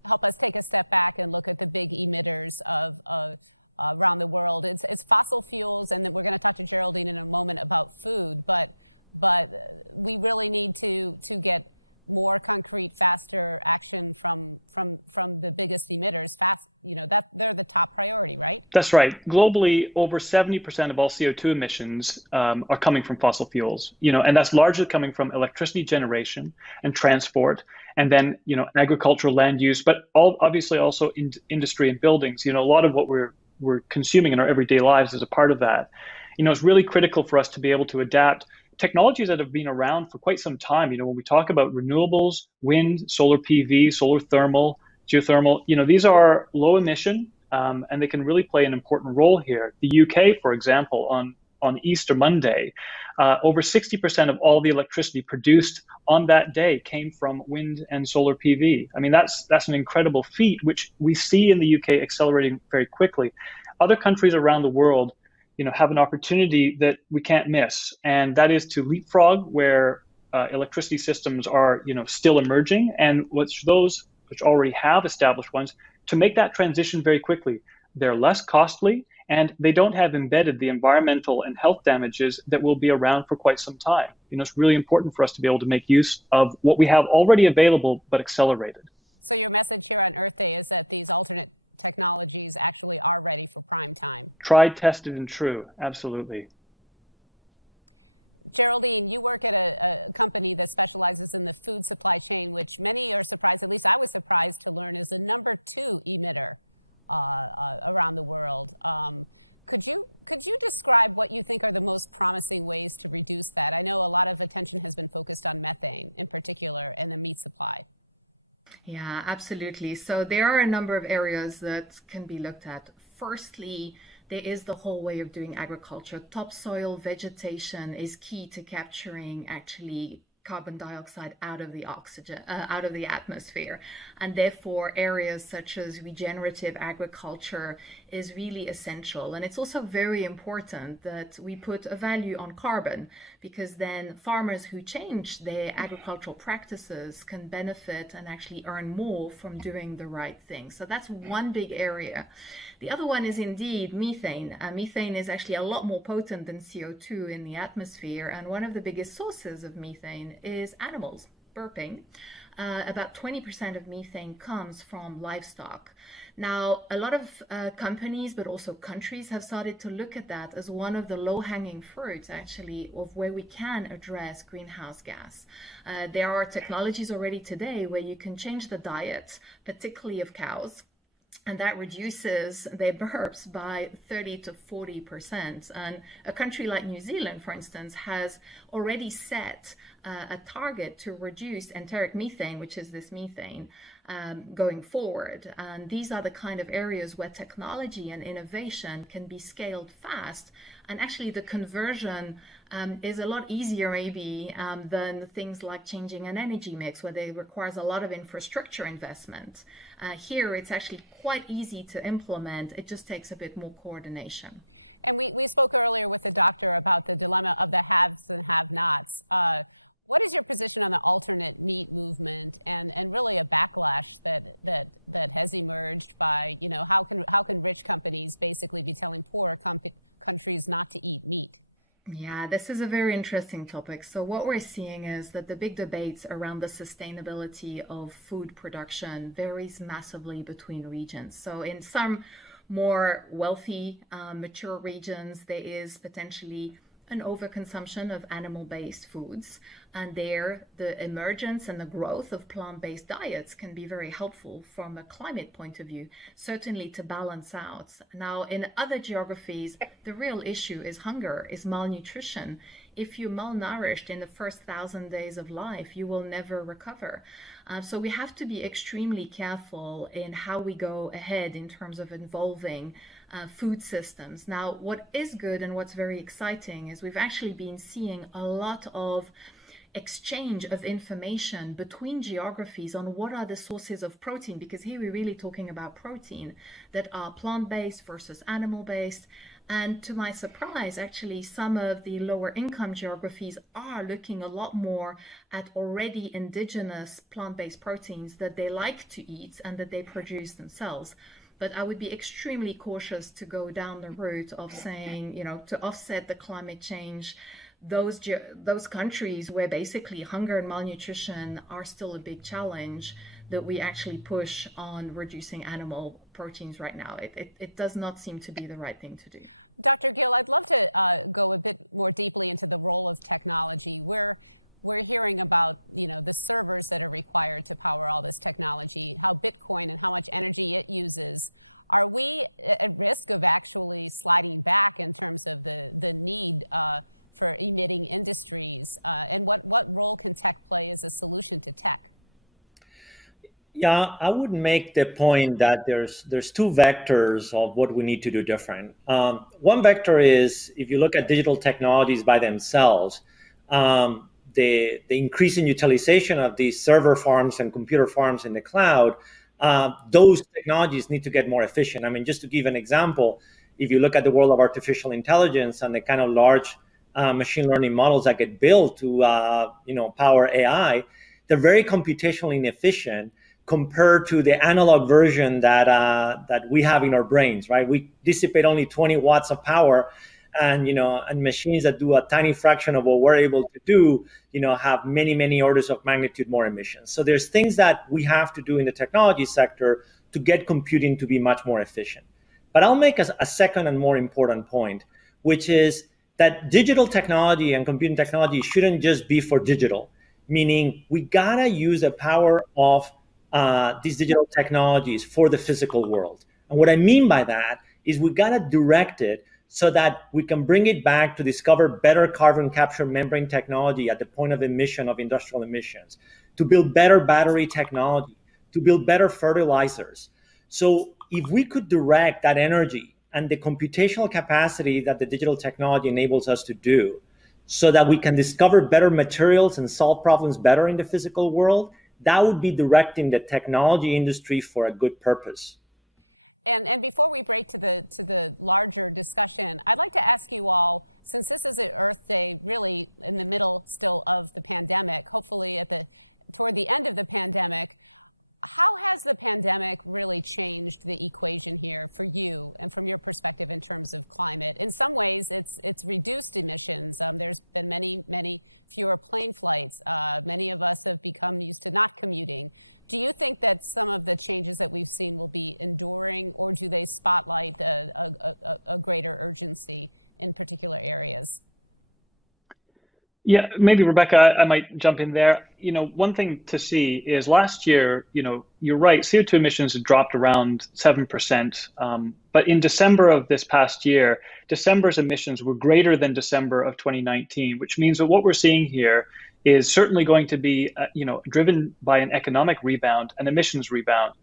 help us take a step back and look at the big emitters of around the world? It's fossil fuels, and then we're going to talk to Geraldine in a moment about food, but we really need to get more concrete, faster action from the biggest emitters. That they're the top priority, right? That's right. Globally, over 70% of all CO2 emissions are coming from fossil fuels. And that's largely coming from electricity generation and transport, and then agricultural land use, but obviously also industry and buildings. A lot of what we're consuming in our everyday lives is a part of that. It's really critical for us to be able to adapt technologies that have been around for quite some time. When we talk about renewables, wind, solar PV, solar thermal, geothermal, these are low emission, and they can really play an important role here. The UK, for example, on Easter Monday, over 60% of all the electricity produced on that day came from wind and solar PV. I mean, that's an incredible feat, which we see in the UK accelerating very quickly. Other countries around the world have an opportunity that we can't miss, and that is to leapfrog where electricity systems are, still emerging, and those which already have established ones, to make that transition very quickly. They're less costly, and they don't have embedded the environmental and health damages that will be around for quite some time. It's really important for us to be able to make use of what we have already available, but accelerated. So your message here on Earth Day is that these alternate technologies actually are ready for prime time. Tried, tested, and true. Absolutely. Geraldine, you work at a company that specializes in the food supply chain, which many are surprised, at least I was surprised to learn, is the number 2 emitter around the world. Could you describe what you think are the most promising ways to reduce that? I know a lot of attention has been focused on methane in particular and the meat supply. Yeah, absolutely. So there are a number of areas that can be looked at. Firstly, there is the whole way of doing agriculture. Topsoil vegetation is key to capturing actually carbon dioxide out of the atmosphere, and therefore areas such as regenerative agriculture is really essential. And it's also very important that we put a value on carbon, because then farmers who change their agricultural practices can benefit and actually earn more from doing the right thing. So that's one big area. The other one is indeed methane. Methane is actually a lot more potent than CO2 in the atmosphere, and one of the biggest sources of methane is animals burping. About 20% of methane comes from livestock. Now, a lot of companies, but also countries, have started to look at that as one of the low-hanging fruits, actually, of where we can address greenhouse gas. There are technologies already today where you can change the diet, particularly of cows, and that reduces their burps by 30 to 40%. And a country like New Zealand, for instance, has already set a target to reduce enteric methane, which is this methane, going forward. And these are the kind of areas where technology and innovation can be scaled fast. And actually the conversion is a lot easier maybe than things like changing an energy mix, where they requires a lot of infrastructure investment. Here it's actually quite easy to implement. It just takes a bit more coordination. And we spoke earlier with the doctor about the dilemma of the haves and have-nots. What is your position on the alternate meat movement and really a backlash that has emerged by, you know, how can rich companies basically be telling poorer countries not to eat meat? Yeah, this is a very interesting topic. So what we're seeing is that the big debates around the sustainability of food production varies massively between regions. So in some more wealthy, mature regions, there is potentially an overconsumption of animal-based foods. And there, the emergence and the growth of plant-based diets can be very helpful from a climate point of view, certainly to balance out. Now, in other geographies, the real issue is hunger, is malnutrition. If you're malnourished in the first 1,000 days of life, you will never recover. So we have to be extremely careful in how we go ahead in terms of involving food systems. Now, what is good and what's very exciting is we've actually been seeing a lot of exchange of information between geographies on what are the sources of protein, because here we're really talking about protein that are plant-based versus animal-based. And to my surprise, actually, some of the lower income geographies are looking a lot more at already indigenous plant-based proteins that they like to eat and that they produce themselves. But I would be extremely cautious to go down the route of saying, you know, to offset the climate change, those countries where basically hunger and malnutrition are still a big challenge, that we actually push on reducing animal proteins right now. It does not seem to be the right thing to do. Dr. Gil, I'd love to go a bit more deeply into the role of technology. We're hearing about, you know, the servers that are required to power all this technology, how Bitcoin and how much energy it uses. Are we at risk of actually sliding back in terms of the need for emitting industries? And what role can tech play as a solution to tech? Yeah, I would make the point that there's two vectors of what we need to do different. One vector is, if you look at digital technologies by themselves, the increase in utilization of these server farms and computer farms in the cloud, those technologies need to get more efficient. I mean, just to give an example, if you look at the world of artificial intelligence and the kind of large machine learning models that get built to power AI, they're very computationally inefficient compared to the analog version that we have in our brains, right? We dissipate only 20 watts of power, and machines that do a tiny fraction of what we're able to do, have many orders of magnitude more emissions. So there's things that we have to do in the technology sector to get computing to be much more efficient. But I'll make a second and more important point, which is that digital technology and computing technology shouldn't just be for digital, meaning we gotta use the power of these digital technologies for the physical world. And what I mean by that is we gotta direct it so that we can bring it back to discover better carbon capture membrane technology at the point of emission of industrial emissions, to build better battery technology, to build better fertilizers. So if we could direct that energy and the computational capacity that the digital technology enables us to do so that we can discover better materials and solve problems better in the physical world, that would be directing the technology industry for a good purpose. And before we break to the larger discussion, I'd like to ask you all, since this is an Earth Day, really in the middle still of the pandemic, hopefully toward the end of the pandemic, how has the pandemic really changed the equation here for you and from your perspective in terms of climate? In some ways, it's reduced emissions. There's been many fewer plane flights. Many of us have become used to not commuting. Do you think that some of the changes that we've seen will be enduring, or do they spotlight a greater urgency in particular areas? Yeah, maybe Rebecca, I might jump in there. One thing to see is last year, you're right, CO2 emissions had dropped around 7%. But in December of this past year, December's emissions were greater than December of 2019, which means that what we're seeing here is certainly going to be, driven by an economic rebound, an emissions rebound.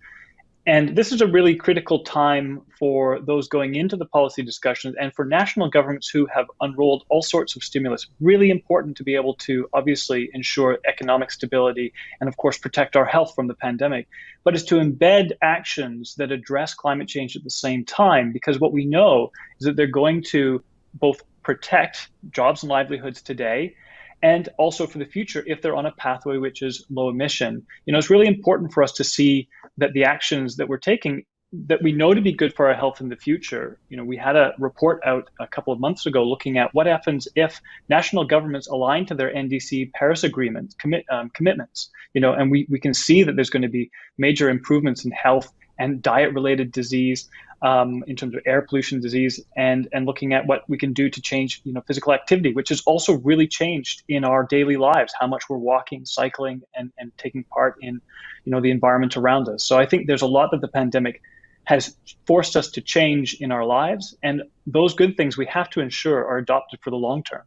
And this is a really critical time for those going into the policy discussions and for national governments who have unrolled all sorts of stimulus. Really important to be able to obviously ensure economic stability and, of course, protect our health from the pandemic, but is to embed actions that address climate change at the same time, because what we know is that they're going to both protect jobs and livelihoods today and also for the future if they're on a pathway which is low emission. It's really important for us to see that the actions that we're taking that we know to be good for our health in the future. We had a report out a couple of months ago looking at what happens if national governments align to their NDC Paris Agreement commitments, and we can see that there's going to be major improvements in health and diet-related disease, in terms of air pollution disease, and looking at what we can do to change, physical activity, which has also really changed in our daily lives, how much we're walking, cycling, and taking part in, the environment around us. So I think there's a lot that the pandemic has forced us to change in our lives, and those good things we have to ensure are adopted for the long term.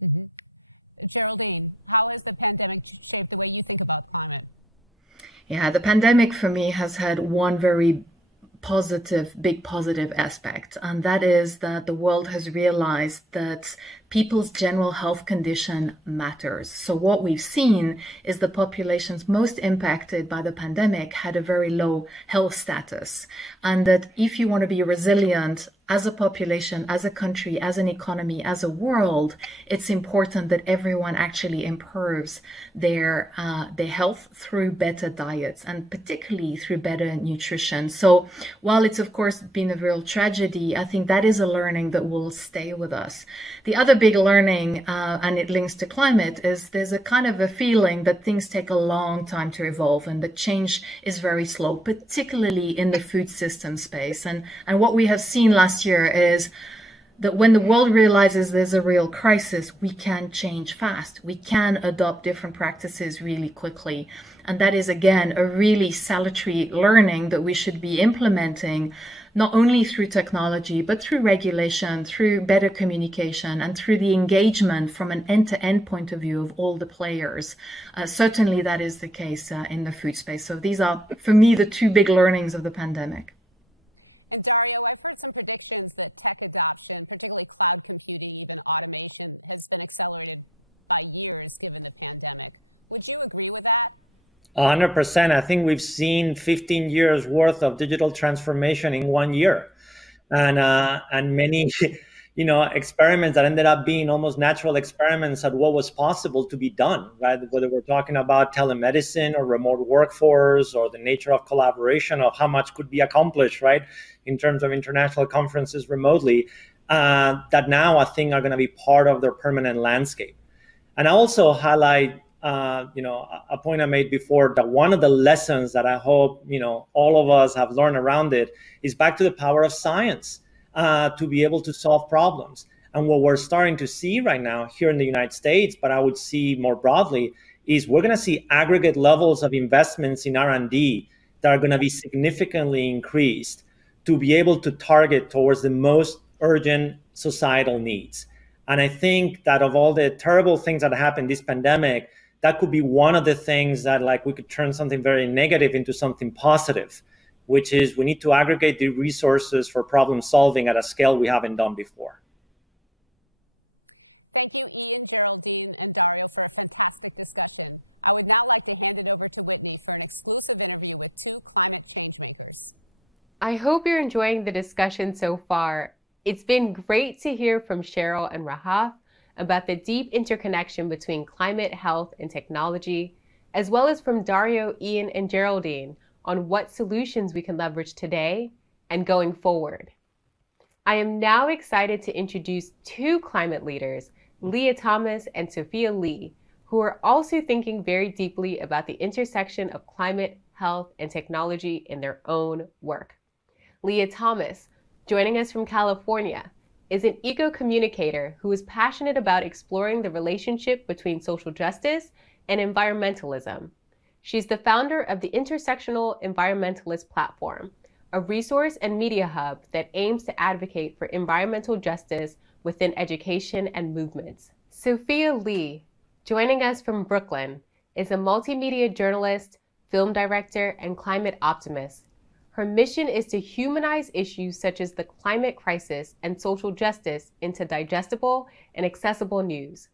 Mm-hmm. Geraldine, how has the pandemic shaped the way you think about climate? Yeah, the pandemic for me has had one very big positive aspect, and that is that the world has realized that people's general health condition matters. So what we've seen is the populations most impacted by the pandemic had a very low health status, and that if you want to be resilient as a population, as a country, as an economy, as a world, it's important that everyone actually improves their health through better diets, and particularly through better nutrition. So while it's of course been a real tragedy, I think that is a learning that will stay with us. The other big learning, and it links to climate, is there's a kind of a feeling that things take a long time to evolve and that change is very slow, particularly in the food system space. And what we have seen last year is that when the world realizes there's a real crisis, we can change fast. We can adopt different practices really quickly. And that is, again, a really salutary learning that we should be implementing, not only through technology, but through regulation, through better communication, and through the engagement from an end-to-end point of view of all the players. Certainly that is the case in the food space. So these are, for me, the two big learnings of the pandemic. And Darío, I've heard some predictions that tech adoption, particularly cloud computing, even automation, has been accelerated by years given the pandemic. Would you agree with that? 100%. I think we've seen 15 years worth of digital transformation in 1 year, and many, experiments that ended up being almost natural experiments at what was possible to be done, right? Whether we're talking about telemedicine or remote workforce or the nature of collaboration, of how much could be accomplished, right, in terms of international conferences remotely, that now I think are going to be part of their permanent landscape. And I also highlight a point I made before, that one of the lessons that I hope, all of us have learned around it is back to the power of science to be able to solve problems. And what we're starting to see right now here in the United States, but I would see more broadly, is we're going to see aggregate levels of investments in R&D that are going to be significantly increased to be able to target towards the most urgent societal needs. And I think that of all the terrible things that happened this pandemic, that could be one of the things that we could turn something very negative into something positive, which is we need to aggregate the resources for problem solving at a scale we haven't done before. Thank you, Ian, Geraldine, and Darío, for a fantastic discussion. I would now like to hand it over to Whitney for an exclusive interview with two climate change makers. I hope you're enjoying the discussion so far. It's been great to hear from Cheryl and Rahaf about the deep interconnection between climate, health, and technology, as well as from Darío, Ian, and Geraldine on what solutions we can leverage today and going forward. I am now excited to introduce two climate leaders, Leah Thomas and Sophia Lee, who are also thinking very deeply about the intersection of climate, health, and technology in their own work. Leah Thomas, joining us from California, is an eco-communicator who is passionate about exploring the relationship between social justice and environmentalism. She's the founder of the Intersectional Environmentalist Platform, a resource and media hub that aims to advocate for environmental justice within education and movements. Sophia Lee, joining us from Brooklyn, is a multimedia journalist, film director, and climate optimist. Her mission is to humanize issues such as the climate crisis and social justice into digestible and accessible news.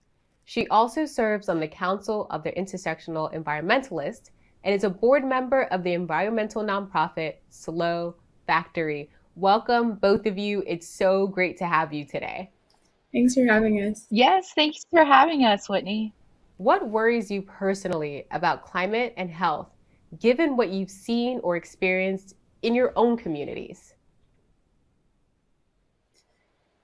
She also serves on the Council of the Intersectional Environmentalist and is a board member of the environmental nonprofit Slow Factory. Welcome, both of you. It's so great to have you today. Thanks for having us. Yes, thanks for having us, Whitney. What worries you personally about climate and health, given what you've seen or experienced in your own communities?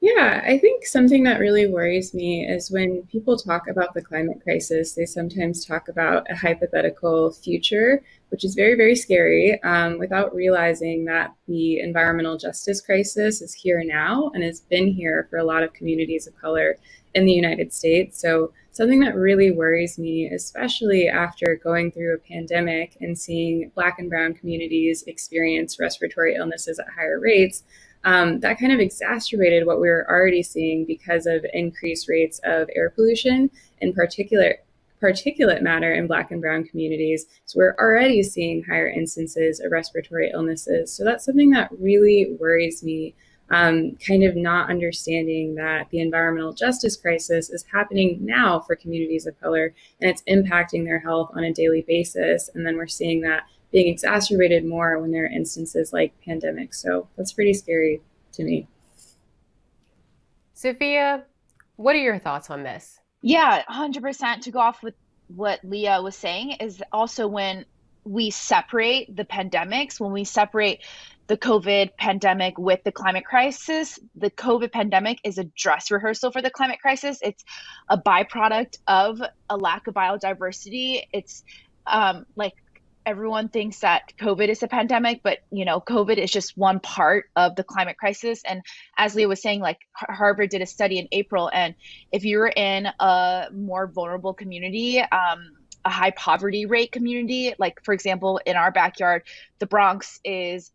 Yeah, I think something that really worries me is when people talk about the climate crisis, they sometimes talk about a hypothetical future, which is very, very scary, without realizing that the environmental justice crisis is here now and has been here for a lot of communities of color in the United States. So something that really worries me, especially after going through a pandemic and seeing Black and Brown communities experience respiratory illnesses at higher rates, that kind of exacerbated what we were already seeing because of increased rates of air pollution, in particulate matter in Black and Brown communities. So we're already seeing higher instances of respiratory illnesses. So that's something that really worries me, kind of not understanding that the environmental justice crisis is happening now for communities of color, and it's impacting their health on a daily basis. And then we're seeing that being exacerbated more when there are instances like pandemics. So that's pretty scary to me. Sophia, what are your thoughts on this? Yeah, 100%. To go off with what Leah was saying is also when we separate the pandemics, when we separate the COVID pandemic with the climate crisis, the COVID pandemic is a dress rehearsal for the climate crisis. It's a byproduct of a lack of biodiversity. It's like everyone thinks that COVID is a pandemic, but COVID is just one part of the climate crisis. And as Leah was saying, like Harvard did a study in April, and if you're in a more vulnerable community, a high poverty rate community, like for example, in our backyard, the Bronx is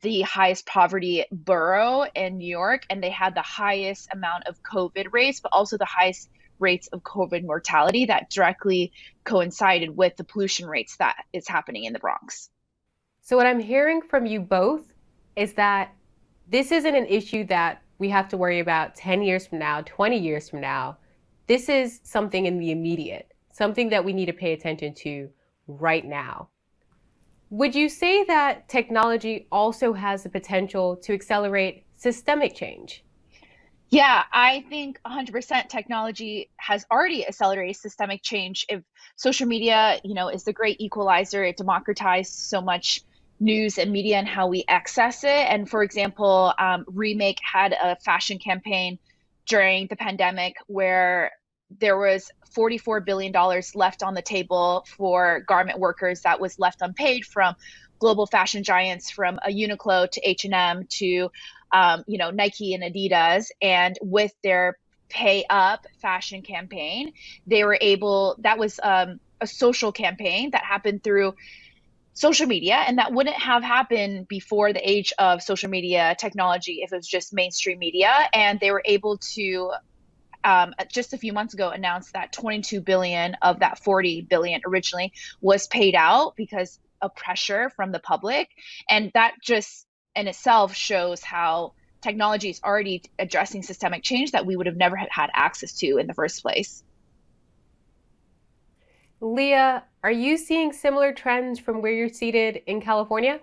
the highest poverty borough in New York, and they had the highest amount of COVID rates, but also the highest rates of COVID mortality that directly coincided with the pollution rates that is happening in the Bronx. So what I'm hearing from you both is that this isn't an issue that we have to worry about 10 years from now, 20 years from now. This is something in the immediate, something that we need to pay attention to right now. Would you say that technology also has the potential to accelerate systemic change? Yeah, I think 100% technology has already accelerated systemic change. If social media, is the great equalizer, it democratized so much news and media and how we access it. And for example, Remake had a fashion campaign during the pandemic where there was $44 billion left on the table for garment workers that was left unpaid from global fashion giants, from a Uniqlo to H&M to Nike and Adidas. And with their Pay Up fashion campaign, they were able, that was a social campaign that happened through social media, and that wouldn't have happened before the age of social media technology if it was just mainstream media. And they were able to just a few months ago announced that 22 billion of that 40 billion originally was paid out because of pressure from the public. And that just in itself shows how technology is already addressing systemic change that we would have never had access to in the first place. Leah, are you seeing similar trends from where you're seated in California?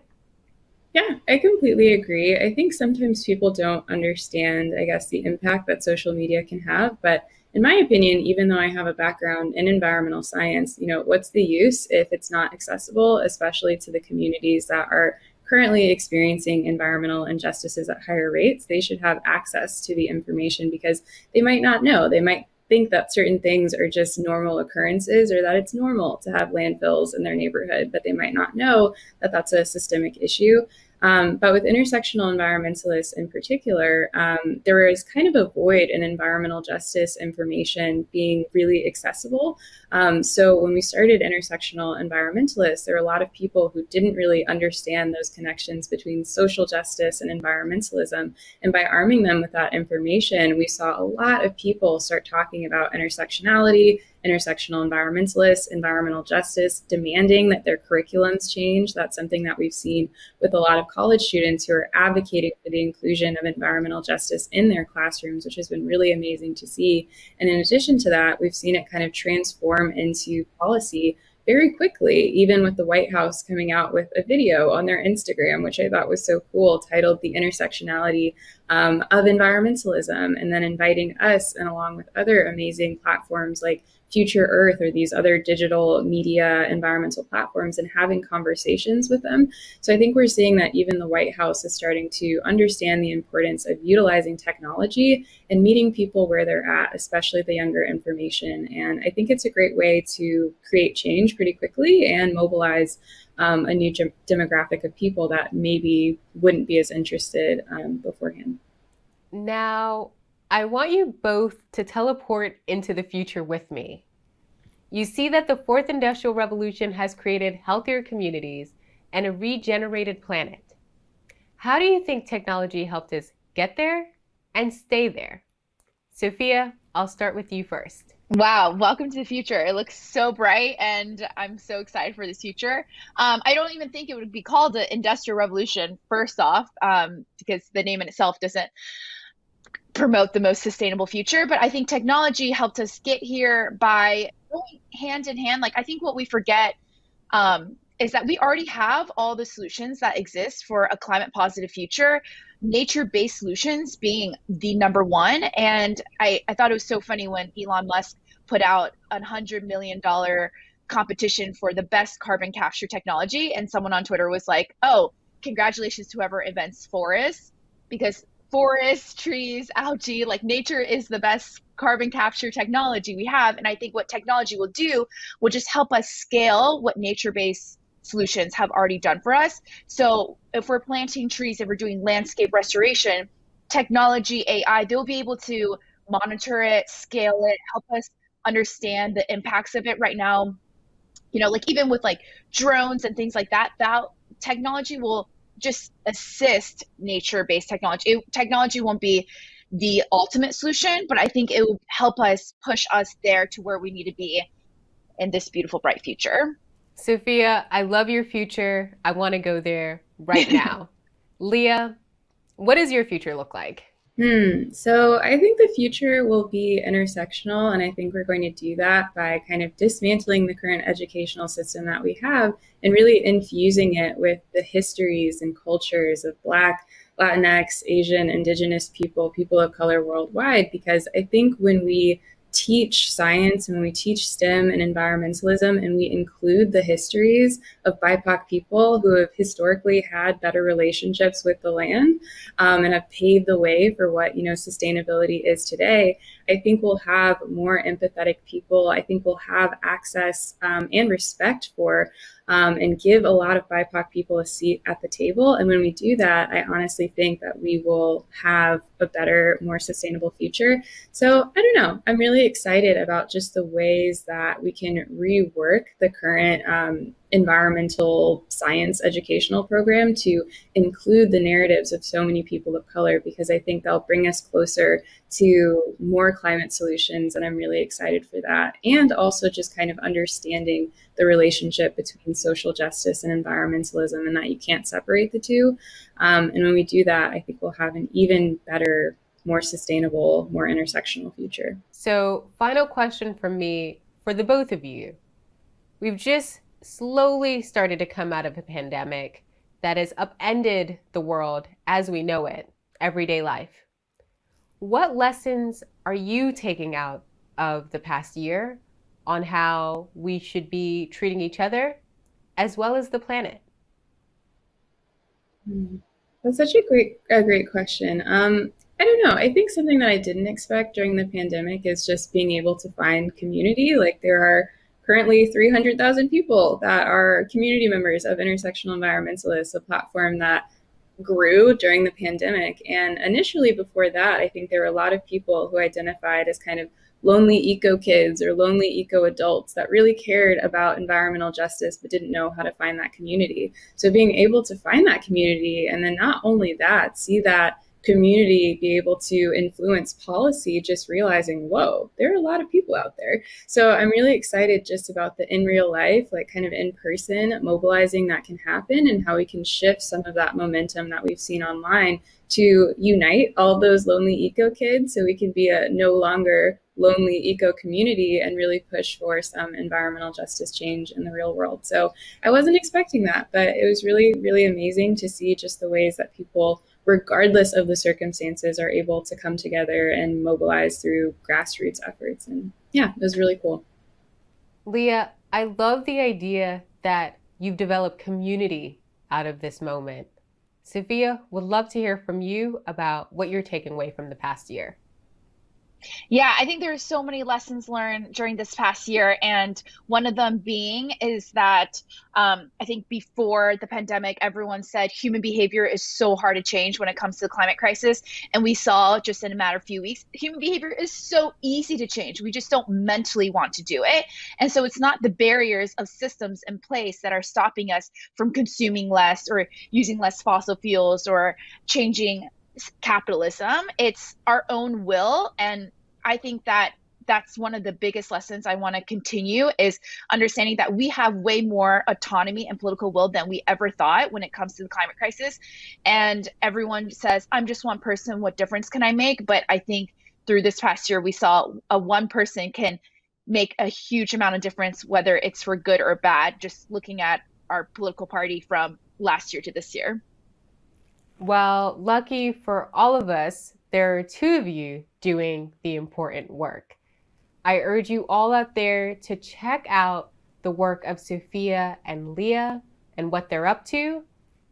Yeah, I completely agree. I think sometimes people don't understand, the impact that social media can have. But in my opinion, even though I have a background in environmental science, what's the use if it's not accessible, especially to the communities that are currently experiencing environmental injustices at higher rates? They should have access to the information because they might not know. They might think that certain things are just normal occurrences or that it's normal to have landfills in their neighborhood, but they might not know that that's a systemic issue. But with intersectional environmentalists in particular, there is kind of a void in environmental justice information being really accessible. So when we started intersectional environmentalists, there were a lot of people who didn't really understand those connections between social justice and environmentalism. And by arming them with that information, we saw a lot of people start talking about intersectionality, intersectional environmentalists, environmental justice, demanding that their curriculums change. That's something that we've seen with a lot of college students who are advocating for the inclusion of environmental justice in their classrooms, which has been really amazing to see. And in addition to that, we've seen it kind of transform into policy very quickly, even with the White House coming out with a video on their Instagram, which I thought was so cool, titled The Intersectionality of Environmentalism, and then inviting us, and along with other amazing platforms like Future Earth or these other digital media environmental platforms, and having conversations with them. So I think we're seeing that even the White House is starting to understand the importance of utilizing technology and meeting people where they're at, especially the younger information. And I think it's a great way to create change pretty quickly and mobilize a new demographic of people that maybe wouldn't be as interested beforehand. Now, I want you both to teleport into the future with me. You see that the fourth industrial revolution has created healthier communities and a regenerated planet. How do you think technology helped us get there and stay there? Sophia, I'll start with you first. Wow, welcome to the future. It looks so bright and I'm so excited for this future. I don't even think it would be called the Industrial Revolution, first off, because the name in itself doesn't promote the most sustainable future. But I think technology helped us get here by going hand in hand. Like, I think what we forget is that we already have all the solutions that exist for a climate positive future, nature-based solutions being the number one. And I thought it was so funny when Elon Musk put out a $100 million competition for the best carbon capture technology. And someone on Twitter was like, oh, congratulations to whoever invents forests, because forests, trees, algae, like nature is the best carbon capture technology we have. And I think what technology will do will just help us scale what nature-based solutions have already done for us. So if we're planting trees, if we're doing landscape restoration, technology, AI, they'll be able to monitor it, scale it, help us understand the impacts of it right now. Like even with like drones and things like that, that technology will just assist nature-based technology. Technology won't be the ultimate solution, but I think it will help us push us there to where we need to be in this beautiful, bright future. Sophia, I love your future. I want to go there right now. Leah, what does your future look like? So I think the future will be intersectional, and I think we're going to do that by kind of dismantling the current educational system that we have and really infusing it with the histories and cultures of Black, Latinx, Asian, Indigenous people, people of color worldwide, because I think when we teach science and when we teach STEM and environmentalism and we include the histories of BIPOC people who have historically had better relationships with the land and have paved the way for what sustainability is today, I think we'll have more empathetic people. I think we'll have access and respect for and give a lot of BIPOC people a seat at the table. And when we do that, I honestly think that we will have a better, more sustainable future. So I don't know. I'm really excited about just the ways that we can rework the current environmental science educational program to include the narratives of so many people of color, because I think they'll bring us closer to more climate solutions. And I'm really excited for that. And also just kind of understanding the relationship between social justice and environmentalism, and that you can't separate the two. And when we do that, I think we'll have an even better, more sustainable, more intersectional future. So, final question from me for the both of you. We've just slowly started to come out of a pandemic that has upended the world as we know it, everyday life. What lessons are you taking out of the past year on how we should be treating each other as well as the planet? That's such a great question. I don't know. I think something that I didn't expect during the pandemic is just being able to find community. Like there are currently 300,000 people that are community members of Intersectional Environmentalists, a platform that grew during the pandemic. And initially before that, I think there were a lot of people who identified as kind of lonely eco kids or lonely eco adults that really cared about environmental justice but didn't know how to find that community. So being able to find that community, and then not only that, see that community be able to influence policy, just realizing, whoa, there are a lot of people out there. So I'm really excited just about the in real life, like kind of in person mobilizing that can happen, and how we can shift some of that momentum that we've seen online to unite all those lonely eco kids so we can be a no longer lonely eco community and really push for some environmental justice change in the real world. So I wasn't expecting that, but it was really, really amazing to see just the ways that people, regardless of the circumstances, are able to come together and mobilize through grassroots efforts. And yeah, it was really cool. Leah, I love the idea that you've developed community out of this moment. Sophia, would love to hear from you about what you're taking away from the past year. Yeah, I think there are so many lessons learned during this past year. And one of them being is that I think before the pandemic, everyone said human behavior is so hard to change when it comes to the climate crisis. And we saw just in a matter of few weeks, human behavior is so easy to change. We just don't mentally want to do it. And so it's not the barriers of systems in place that are stopping us from consuming less or using less fossil fuels or changing capitalism. It's our own will. And I think that that's one of the biggest lessons I want to continue, is understanding that we have way more autonomy and political will than we ever thought when it comes to the climate crisis. And everyone says, I'm just one person, what difference can I make? But I think through this past year, we saw a one person can make a huge amount of difference, whether it's for good or bad, just looking at our political party from last year to this year. Well, lucky for all of us, there are two of you doing the important work. I urge you all out there to check out the work of Sophia and Leah and what they're up to.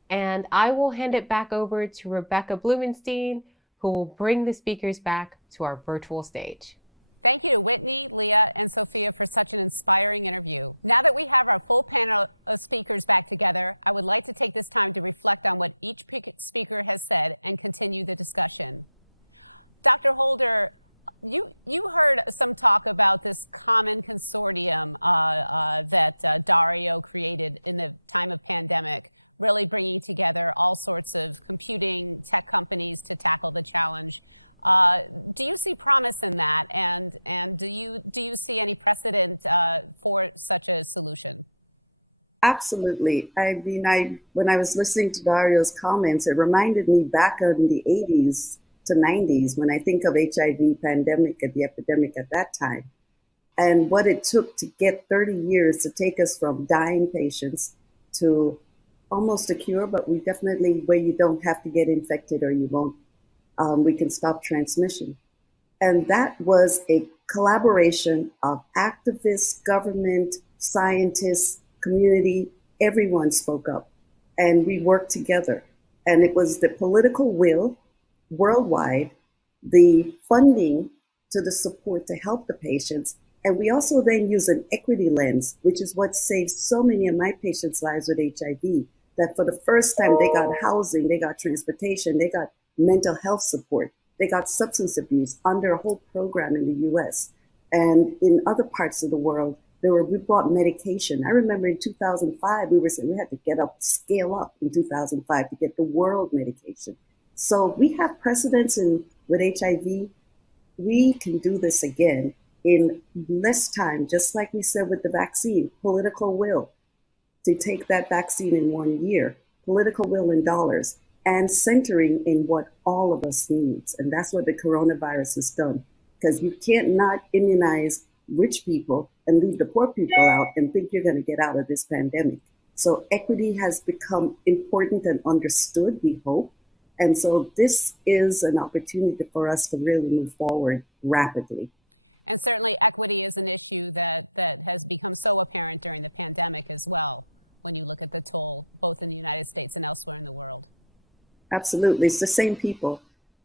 And I will hand it back over to Rebecca Blumenstein, who will bring the speakers back to our virtual stage. Thank you to Whitney, Leah, and Sophia for such an inspiring interview. Now that we have our full panel of speakers back together, I would like to take this time to reflect on what each speaker has said and continue the discussion. Dr. Holder, you heard some talk about this common consortium that Darío created in the time of pandemic, really bringing together all sorts of computing tech companies to tackle the challenge. Do you see promise in that, and do you see any precedent for such a solution? Absolutely. I mean, when I was listening to Darío's comments, it reminded me back in the 80s to 90s when I think of HIV pandemic and the epidemic at that time, and what it took to get 30 years to take us from dying patients to almost a cure, but we definitely where you don't have to get infected or you won't. We can stop transmission. And that was a collaboration of activists, government, scientists, community, everyone spoke up and we worked together. And it was the political will worldwide, the funding to the support to help the patients. And we also then use an equity lens, which is what saved so many of my patients' lives with HIV, that for the first time they got housing, they got transportation, they got mental health support. They got substance abuse under a whole program in the US. And in other parts of the world, we brought medication. I remember in 2005, we had to scale up in 2005 to get the world medication. So we have precedents with HIV. We can do this again in less time, just like we said with the vaccine, political will to take that vaccine in 1 year, political will in dollars, and centering in what all of us needs. And that's what the coronavirus has done. Because you can't not immunize rich people and leave the poor people out and think you're going to get out of this pandemic. So equity has become important and understood, we hope. And so this is an opportunity for us to really move forward rapidly. And certainly equity is an issue that has become so apparent during the pandemic as well, when you look at the toll, both in the United States and elsewhere in the world. Absolutely. It's the same people.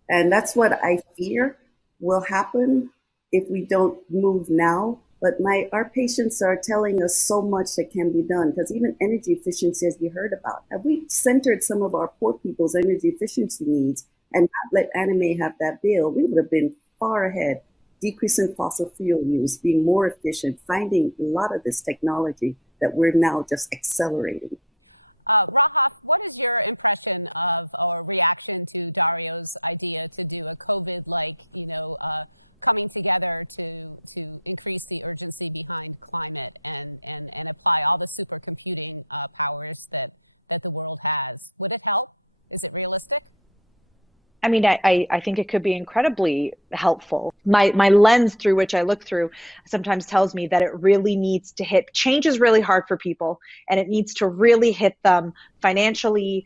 And that's what I fear will happen if we don't move now. But our patients are telling us so much that can be done, because even energy efficiency, as you heard about, have we centered some of our poor people's energy efficiency needs and not let anime have that bill, we would have been far ahead, decreasing fossil fuel use, being more efficient, finding a lot of this technology that we're now just accelerating. Rahaf, what is your impression of or reaction to Dario's idea to do a COVID-like, coming together to increase the urgency behind climate and apply all the supercomputing powers that the world has? Would it help? Is it realistic? I mean, I think it could be incredibly helpful. My lens through which I look through sometimes tells me that it really needs to hit. Change is really hard for people, and it needs to really hit them financially,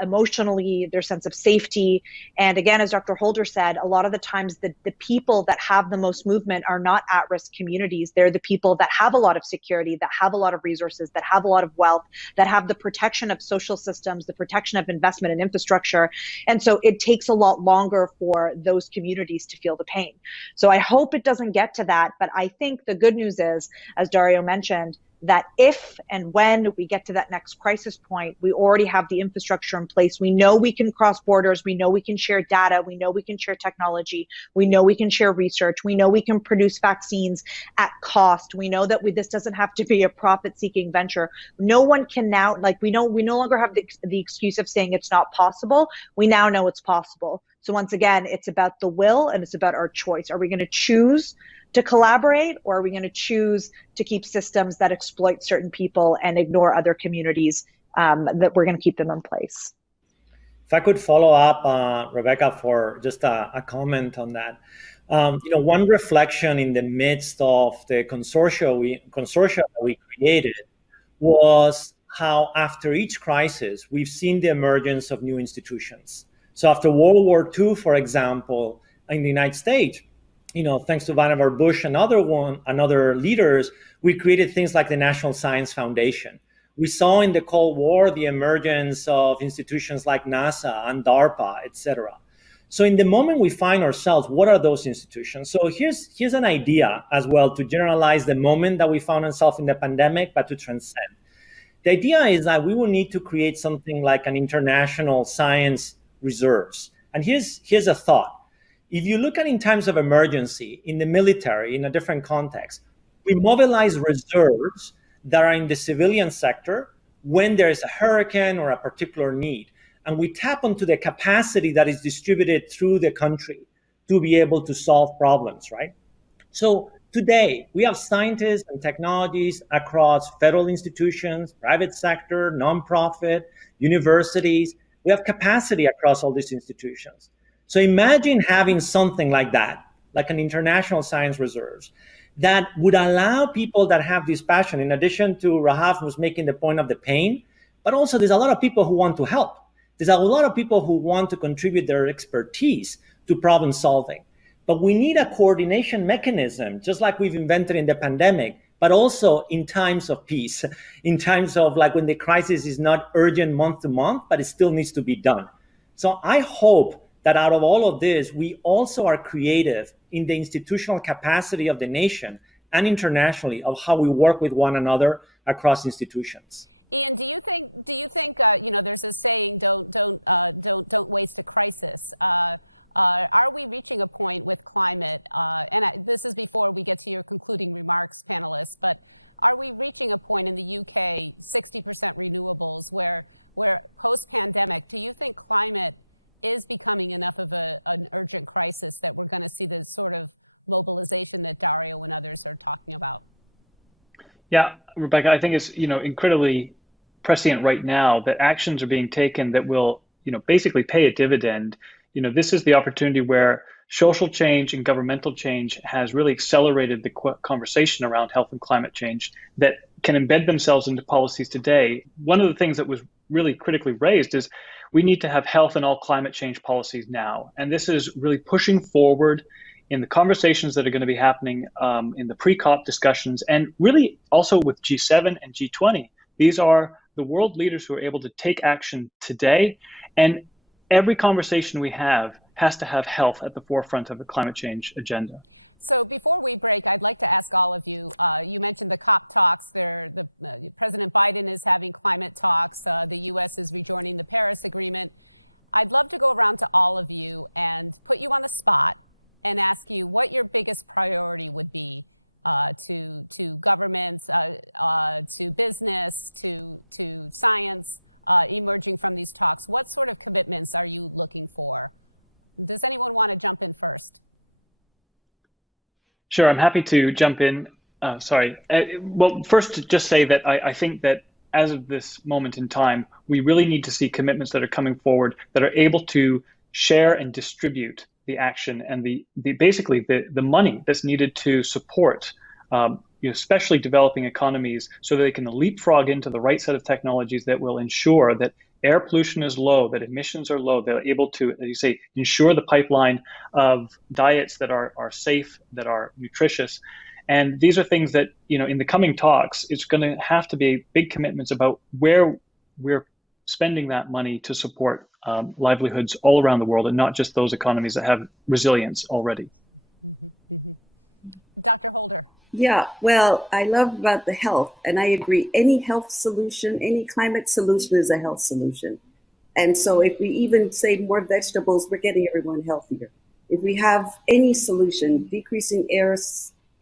emotionally, their sense of safety. And again, as Dr. Holder said, a lot of the times the people that have the most movement are not at-risk communities. They're the people that have a lot of security, that have a lot of resources, that have a lot of wealth, that have the protection of social systems, the protection of investment and infrastructure. And so it takes a lot longer for those communities to feel the pain. So I hope it doesn't get to that. But I think the good news is, as Darío mentioned, that if and when we get to that next crisis point, we already have the infrastructure in place. We know we can cross borders. We know we can share data. We know we can share technology. We know we can share research. We know we can produce vaccines at cost. We know that this doesn't have to be a profit-seeking venture. No one can now, we no longer have the excuse of saying it's not possible. We now know it's possible. So once again, it's about the will and it's about our choice. Are we going to choose to collaborate, or are we going to choose to keep systems that exploit certain people and ignore other communities, that we're going to keep them in place? If I could follow up, Rebecca, for just a comment on that. One reflection in the midst of the consortia that we created was how after each crisis, we've seen the emergence of new institutions. So after World War II, for example, in the United States, thanks to Vannevar Bush and other leaders, we created things like the National Science Foundation. We saw in the Cold War the emergence of institutions like NASA and DARPA, et cetera. So in the moment we find ourselves, what are those institutions? So here's an idea as well to generalize the moment that we found ourselves in the pandemic, but to transcend. The idea is that we will need to create something like an international science reserves. And here's a thought. If you look at in times of emergency, in the military, in a different context, we mobilize reserves that are in the civilian sector when there is a hurricane or a particular need. And we tap onto the capacity that is distributed through the country to be able to solve problems, right? So today, we have scientists and technologies across federal institutions, private sector, nonprofit, universities. We have capacity across all these institutions. So imagine having something like that, like an international science reserves, that would allow people that have this passion, in addition to Rahaf was making the point of the pain, but also there's a lot of people who want to help. There's a lot of people who want to contribute their expertise to problem solving. But we need a coordination mechanism, just like we've invented in the pandemic, but also in times of peace, in times of when the crisis is not urgent month to month, but it still needs to be done. So I hope that out of all of this, we also are creative in the institutional capacity of the nation and internationally of how we work with one another across institutions. Ian, do you think there's a saying, don't waste a crisis. Are we reaching a point with climate? This is before we get to your concluding remarks, panelists. But are we reaching a point in the UK, 60% renewables, where post-pandemic, do you think climate is becoming enough of an urgent crisis that we're going to see the sort of mobilization that Darío and others are talking about? Yeah, Rebecca, I think it's incredibly prescient right now that actions are being taken that will basically pay a dividend. This is the opportunity where social change and governmental change has really accelerated the conversation around health and climate change that can embed themselves into policies today. One of the things that was really critically raised is we need to have health and all climate change policies now. And this is really pushing forward in the conversations that are going to be happening in the pre-COP discussions, and really also with G7 and G20. These are the world leaders who are able to take action today, and every conversation we have has to have health at the forefront of the climate change agenda. So before we break, I'd like to ask all of you, you mentioned the COP talks. President Biden is having climate talks. The U.S. is rejoining the Paris Agreement. I'd love to go around to all of you and put you on the spot and ask you what your biggest priority would be to governments, to business, to science emerging from these talks. What sort of commitments are you looking for? Does anyone want to jump in first? Sure, I'm happy to jump in. Well, first to just say that I think that as of this moment in time, we really need to see commitments that are coming forward that are able to share and distribute the action and basically the money that's needed to support especially developing economies, so that they can leapfrog into the right set of technologies that will ensure that air pollution is low, that emissions are low. They're able to, as you say, ensure the pipeline of diets that are safe, that are nutritious. And these are things that, in the coming talks, it's going to have to be big commitments about where we're spending that money to support livelihoods all around the world, and not just those economies that have resilience already. Mm-hmm. Mm-hmm. Dr. Holder. Yeah, well, I love about the health, and I agree. Any health solution, any climate solution is a health solution. And so if we even say more vegetables, we're getting everyone healthier. If we have any solution, decreasing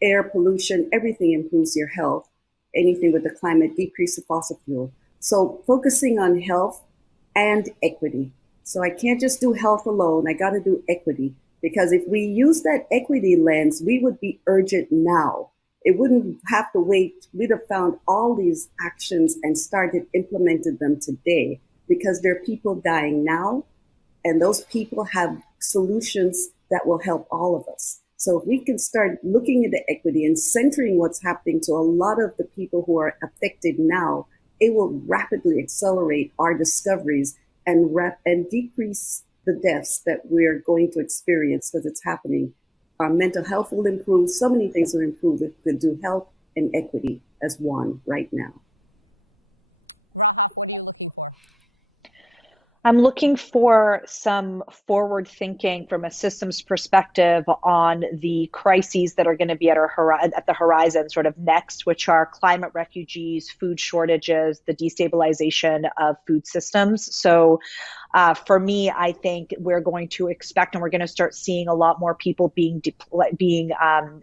air pollution, everything improves your health. Anything with the climate, decrease the fossil fuel. So focusing on health and equity. So I can't just do health alone, I got to do equity. Because if we use that equity lens, we would be urgent now. It wouldn't have to wait. We'd have found all these actions and started implementing them today, because there are people dying now, and those people have solutions that will help all of us. So if we can start looking at the equity and centering what's happening to a lot of the people who are affected now, it will rapidly accelerate our discoveries and decrease the deaths that we're going to experience, because it's happening. Our mental health will improve. So many things will improve if we do health and equity as one right now. Rahaf, what are you looking for? I'm looking for some forward thinking from a systems perspective on the crises that are going to be at the horizon sort of next, which are climate refugees, food shortages, the destabilization of food systems. So for me, I think we're going to expect, and we're going to start seeing a lot more people being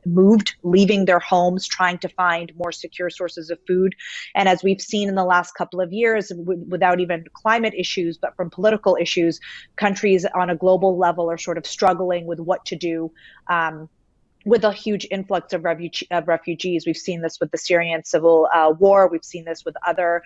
moved, leaving their homes, trying to find more secure sources of food. And as we've seen in the last couple of years, without even climate issues, but from political issues, countries on a global level are sort of struggling with what to do. With a huge influx of refugees. We've seen this with the Syrian civil war. We've seen this with other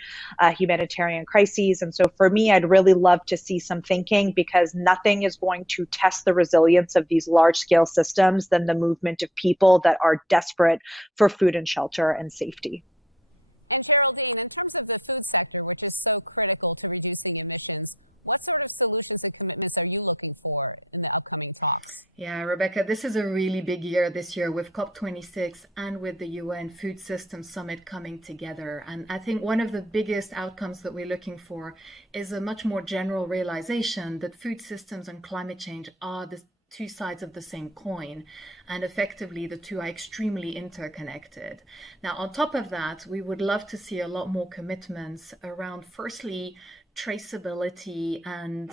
humanitarian crises. And so for me, I'd really love to see some thinking, because nothing is going to test the resilience of these large-scale systems than the movement of people that are desperate for food and shelter and safety. And Geraldine, in terms of the food sector, which is so critical to reducing emissions, what sort of solutions and commitments are you looking for in the upcoming talks? Yeah, Rebecca, this is a really big year this year with COP26 and with the UN Food Systems Summit coming together. And I think one of the biggest outcomes that we're looking for is a much more general realization that food systems and climate change are the two sides of the same coin, and effectively the two are extremely interconnected. Now, on top of that, we would love to see a lot more commitments around, firstly, traceability and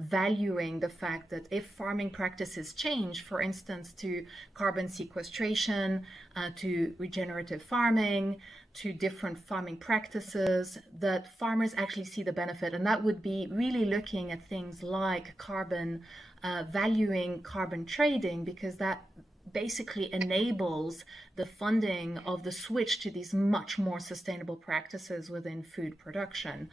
valuing the fact that if farming practices change, for instance, to carbon sequestration, to regenerative farming, to different farming practices, that farmers actually see the benefit. And that would be really looking at things like carbon, valuing carbon trading, because that basically enables the funding of the switch to these much more sustainable practices within food production.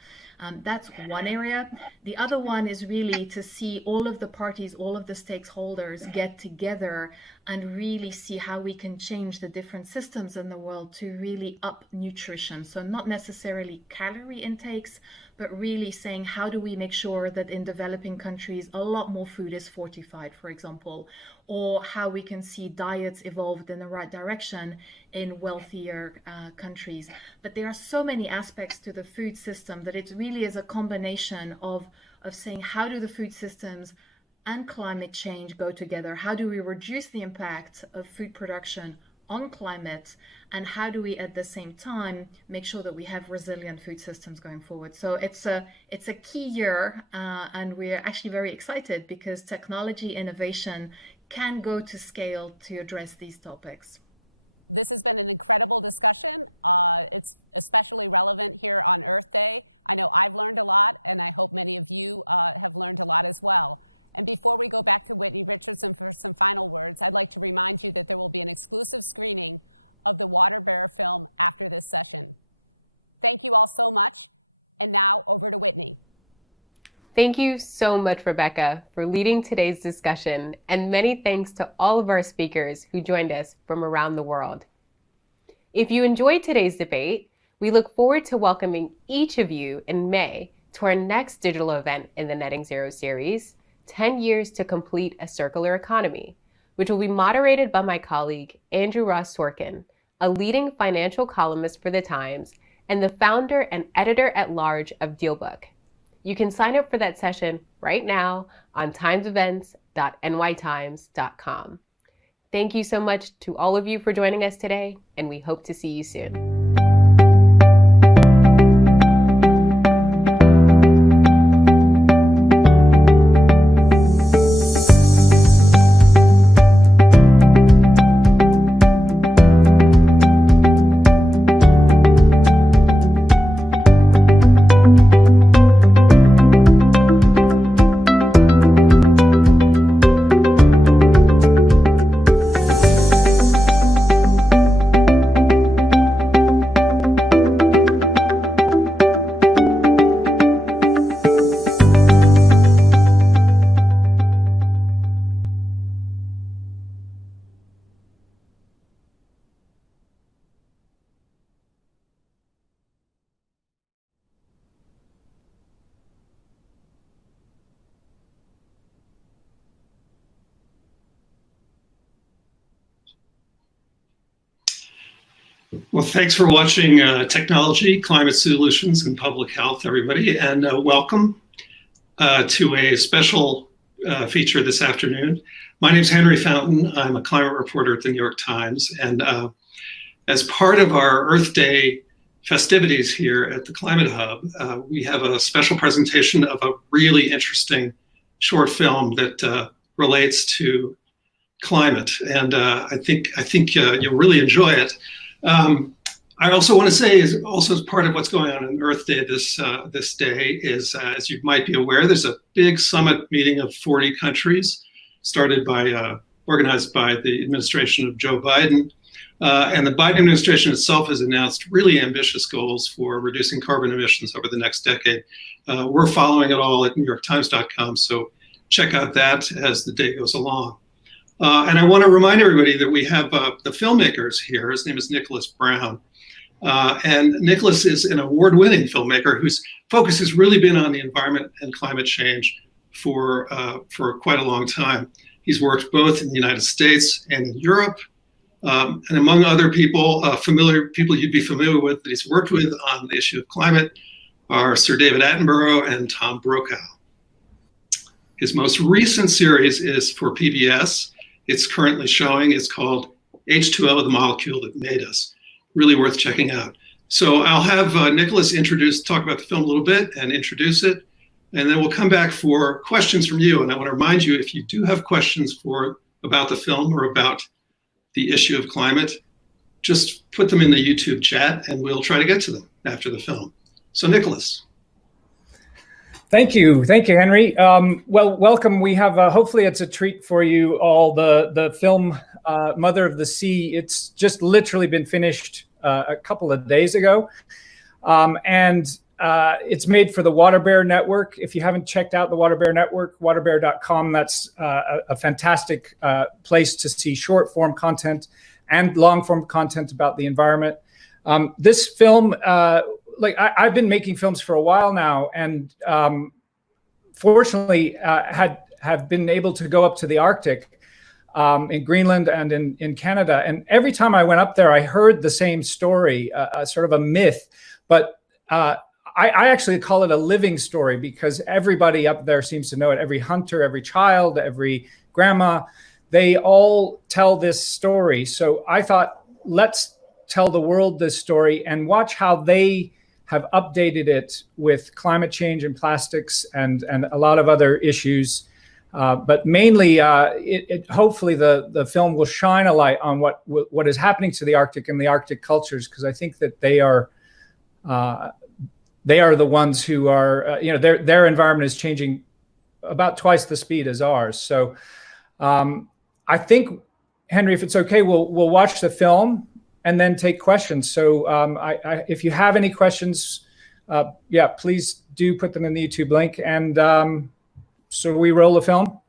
That's one area. The other one is really to see all of the parties, all of the stakeholders get together and really see how we can change the different systems in the world to really up nutrition. So not necessarily calorie intakes, but really saying, how do we make sure that in developing countries, a lot more food is fortified, for example, or how we can see diets evolved in the right direction in wealthier countries. But there are so many aspects to the food system that it really is a combination of saying, how do the food systems and climate change go together? How do we reduce the impact of food production on climate? And how do we at the same time make sure that we have resilient food systems going forward? So it's a key year, and we're actually very excited because technology innovation can go to scale to address these topics. This has been an incredible discussion. It's especially relevant here on Earth Day. I know I've learned a lot, and I hope many of you have learned a lot as well. And before we go back to Whitney Richardson for some final words, I'd like to remind you that there will be an exclusive screening of the Water Bearer film after this session. Thank you all so much. And now over to Whitney. Thank you so much, Rebecca, for leading today's discussion, and many thanks to all of our speakers who joined us from around the world. If you enjoyed today's debate, we look forward to welcoming each of you in May to our next digital event in the Netting Zero series, 10 Years to Complete a Circular Economy, which will be moderated by my colleague, Andrew Ross Sorkin, a leading financial columnist for The Times and the founder and editor-at-large of DealBook. You can sign up for that session right now on timesevents.nytimes.com. Thank you so much to all of you for joining us today, and we hope to see you soon. Well, thanks for watching Technology, Climate Solutions, and Public Health, everybody, and welcome to a special feature this afternoon. My name is Henry Fountain. I'm a climate reporter at the New York Times, and as part of our Earth Day festivities here at the Climate Hub, we have a special presentation of a really interesting short film that relates to climate, and I think you'll really enjoy it. I also want to say, is also as part of what's going on on Earth Day this day is, as you might be aware, there's a big summit meeting of 40 countries, started by organized by the administration of Joe Biden, and the Biden administration itself has announced really ambitious goals for reducing carbon emissions over the next decade. We're following it all at NewYorkTimes.com, so check out that as the day goes along. And I want to remind everybody that we have the filmmakers here. His name is Nicholas Brown. And Nicholas is an award-winning filmmaker whose focus has really been on the environment and climate change for quite a long time. He's worked both in the United States and in Europe. And among other people, people you'd be familiar with that he's worked with on the issue of climate are Sir David Attenborough and Tom Brokaw. His most recent series is for PBS. It's currently showing. It's called H2O, the Molecule That Made Us. Really worth checking out. So I'll have Nicholas talk about the film a little bit and introduce it. And then we'll come back for questions from you. And I want to remind you, if you do have questions about the film or about the issue of climate, just put them in the YouTube chat and we'll try to get to them after the film. So Nicholas. Thank you, Henry. Well, welcome. We have, hopefully it's a treat for you all, the film Mother of the Sea. It's just literally been finished a couple of days ago. And it's made for the Water Bear Network. If you haven't checked out the Water Bear Network, waterbear.com, that's a fantastic place to see short form content and long form content about the environment. This film like I've been making films for a while now, and fortunately have been able to go up to the Arctic, in Greenland and in Canada. And every time I went up there, I heard the same story, sort of a myth, but I actually call it a living story because everybody up there seems to know it. Every hunter, every child, every grandma, they all tell this story. So I thought, let's tell the world this story and watch how they have updated it with climate change and plastics and a lot of other issues. But mainly, hopefully the film will shine a light on what is happening to the Arctic and the Arctic cultures, because I think that they are the ones who are, their environment is changing about twice the speed as ours. So I think, Henry, if it's okay, we'll watch the film and then take questions. So if you have any questions, please do put them in the YouTube link. And so we roll the film.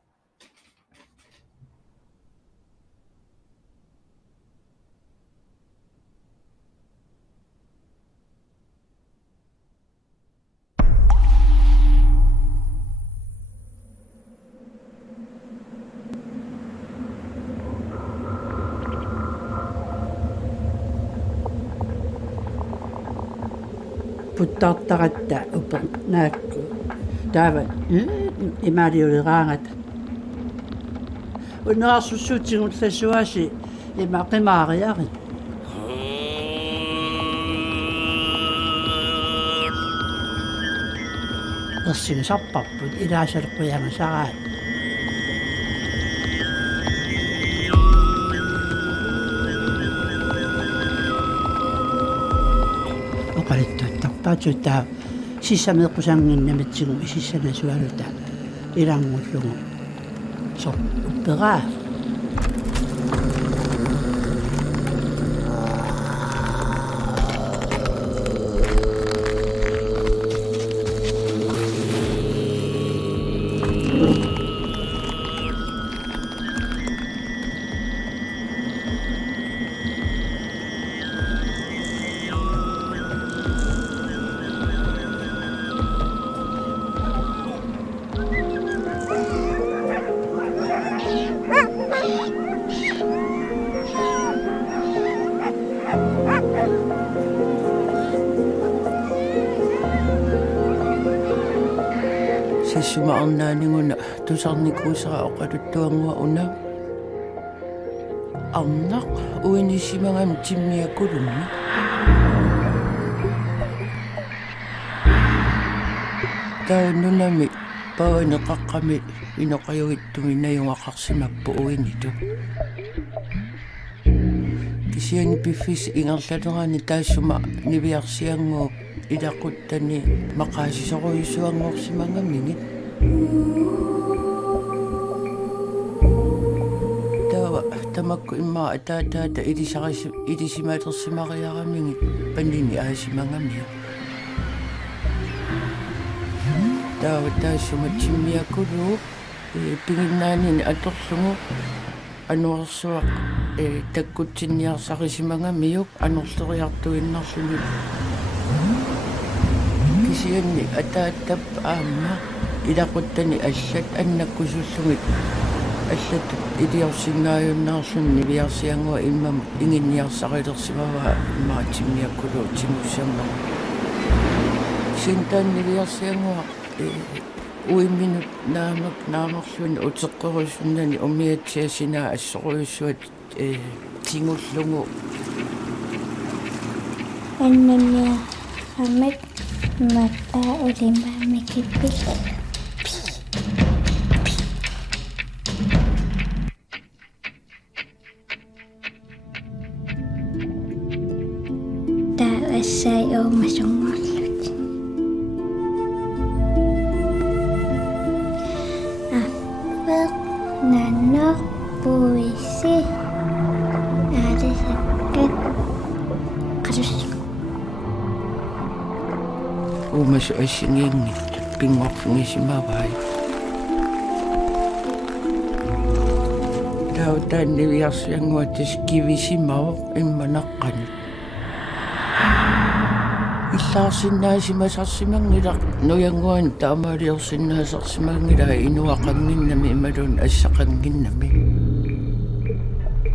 Puttaattaratta upa naakku taava imaliuleraangat unerarsussuutigunllasuasi imaqimaariarit ersimisarparput ilaasaleqquyangasaraat oqalittuattarpaatutaa sissameeqqusanginnamitsigu isissanasualuta ilangullugu so upperaa Suma'arnaaninguna tusarnikuusara oqaluttuangua una arnaq uinisimangam timmiakulummi taununami pawaneqaqqami inoqayugittumi najungaqarsimappu uinitu kisiani piffis ingerlanerani taassuma niviarsianguup ilaquttani maqaasisoruissuanguorsimangaminngi tawa tamakku imma ataataata ilisimatersimariaramingit panini aasimangamia tawa taassuma timmiakulu pinginnaanini atorlugu anuarsuaq takkutsinniarsarisimangamiuk anorleriartuinnerluni kisianni ataattap aamma ilaquttani allat annakkusullugit аллатут илиорсингааюннаарлунни виарсиангуа иммам ингинниарсариlersimava маатиммиаккулу тимуссамма синтаанни виарсиангуа уимминут наамерлуни утеққорусуннани умиатсиасинаа ассоруйуссуат тингуллугу аннамиа аммак мата улимаамикиппил таасай оомасунгорлут аффеқ наннер пуисси аалисаккат qasус umasu assingingit pingorfungisimavai lautanni viarsiangua taskivisimao immanaqqani иллаарсиннаасимасарсимангила нуянгуан таамаалиорсиннаасарсимангила инуақангиннами ималун ассақангиннами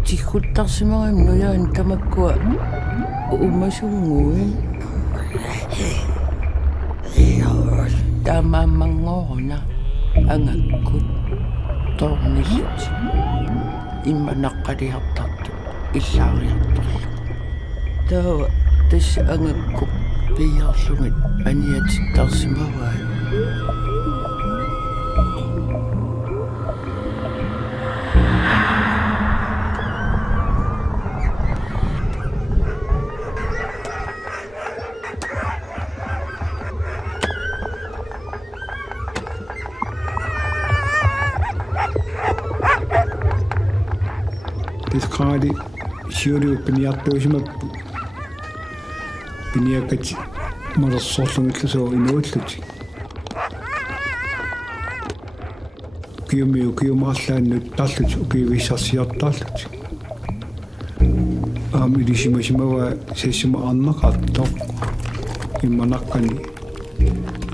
тиккуттарсимагам нуяан тамаккуа умасунгуи таамааммангоорна ангаккут торниллут имманаққалиартарту иллаариарторлу таа тасса ангаккуп пиарлугит аниатиттарсимаваа Kaadi siuri piniartuusimappu piniakati marassorlungillusoo inuulluti kiumaarlaannut tallut ukiivissarsiartaarlut ilisimasimava sassuma arnaqaartoq immanaqqani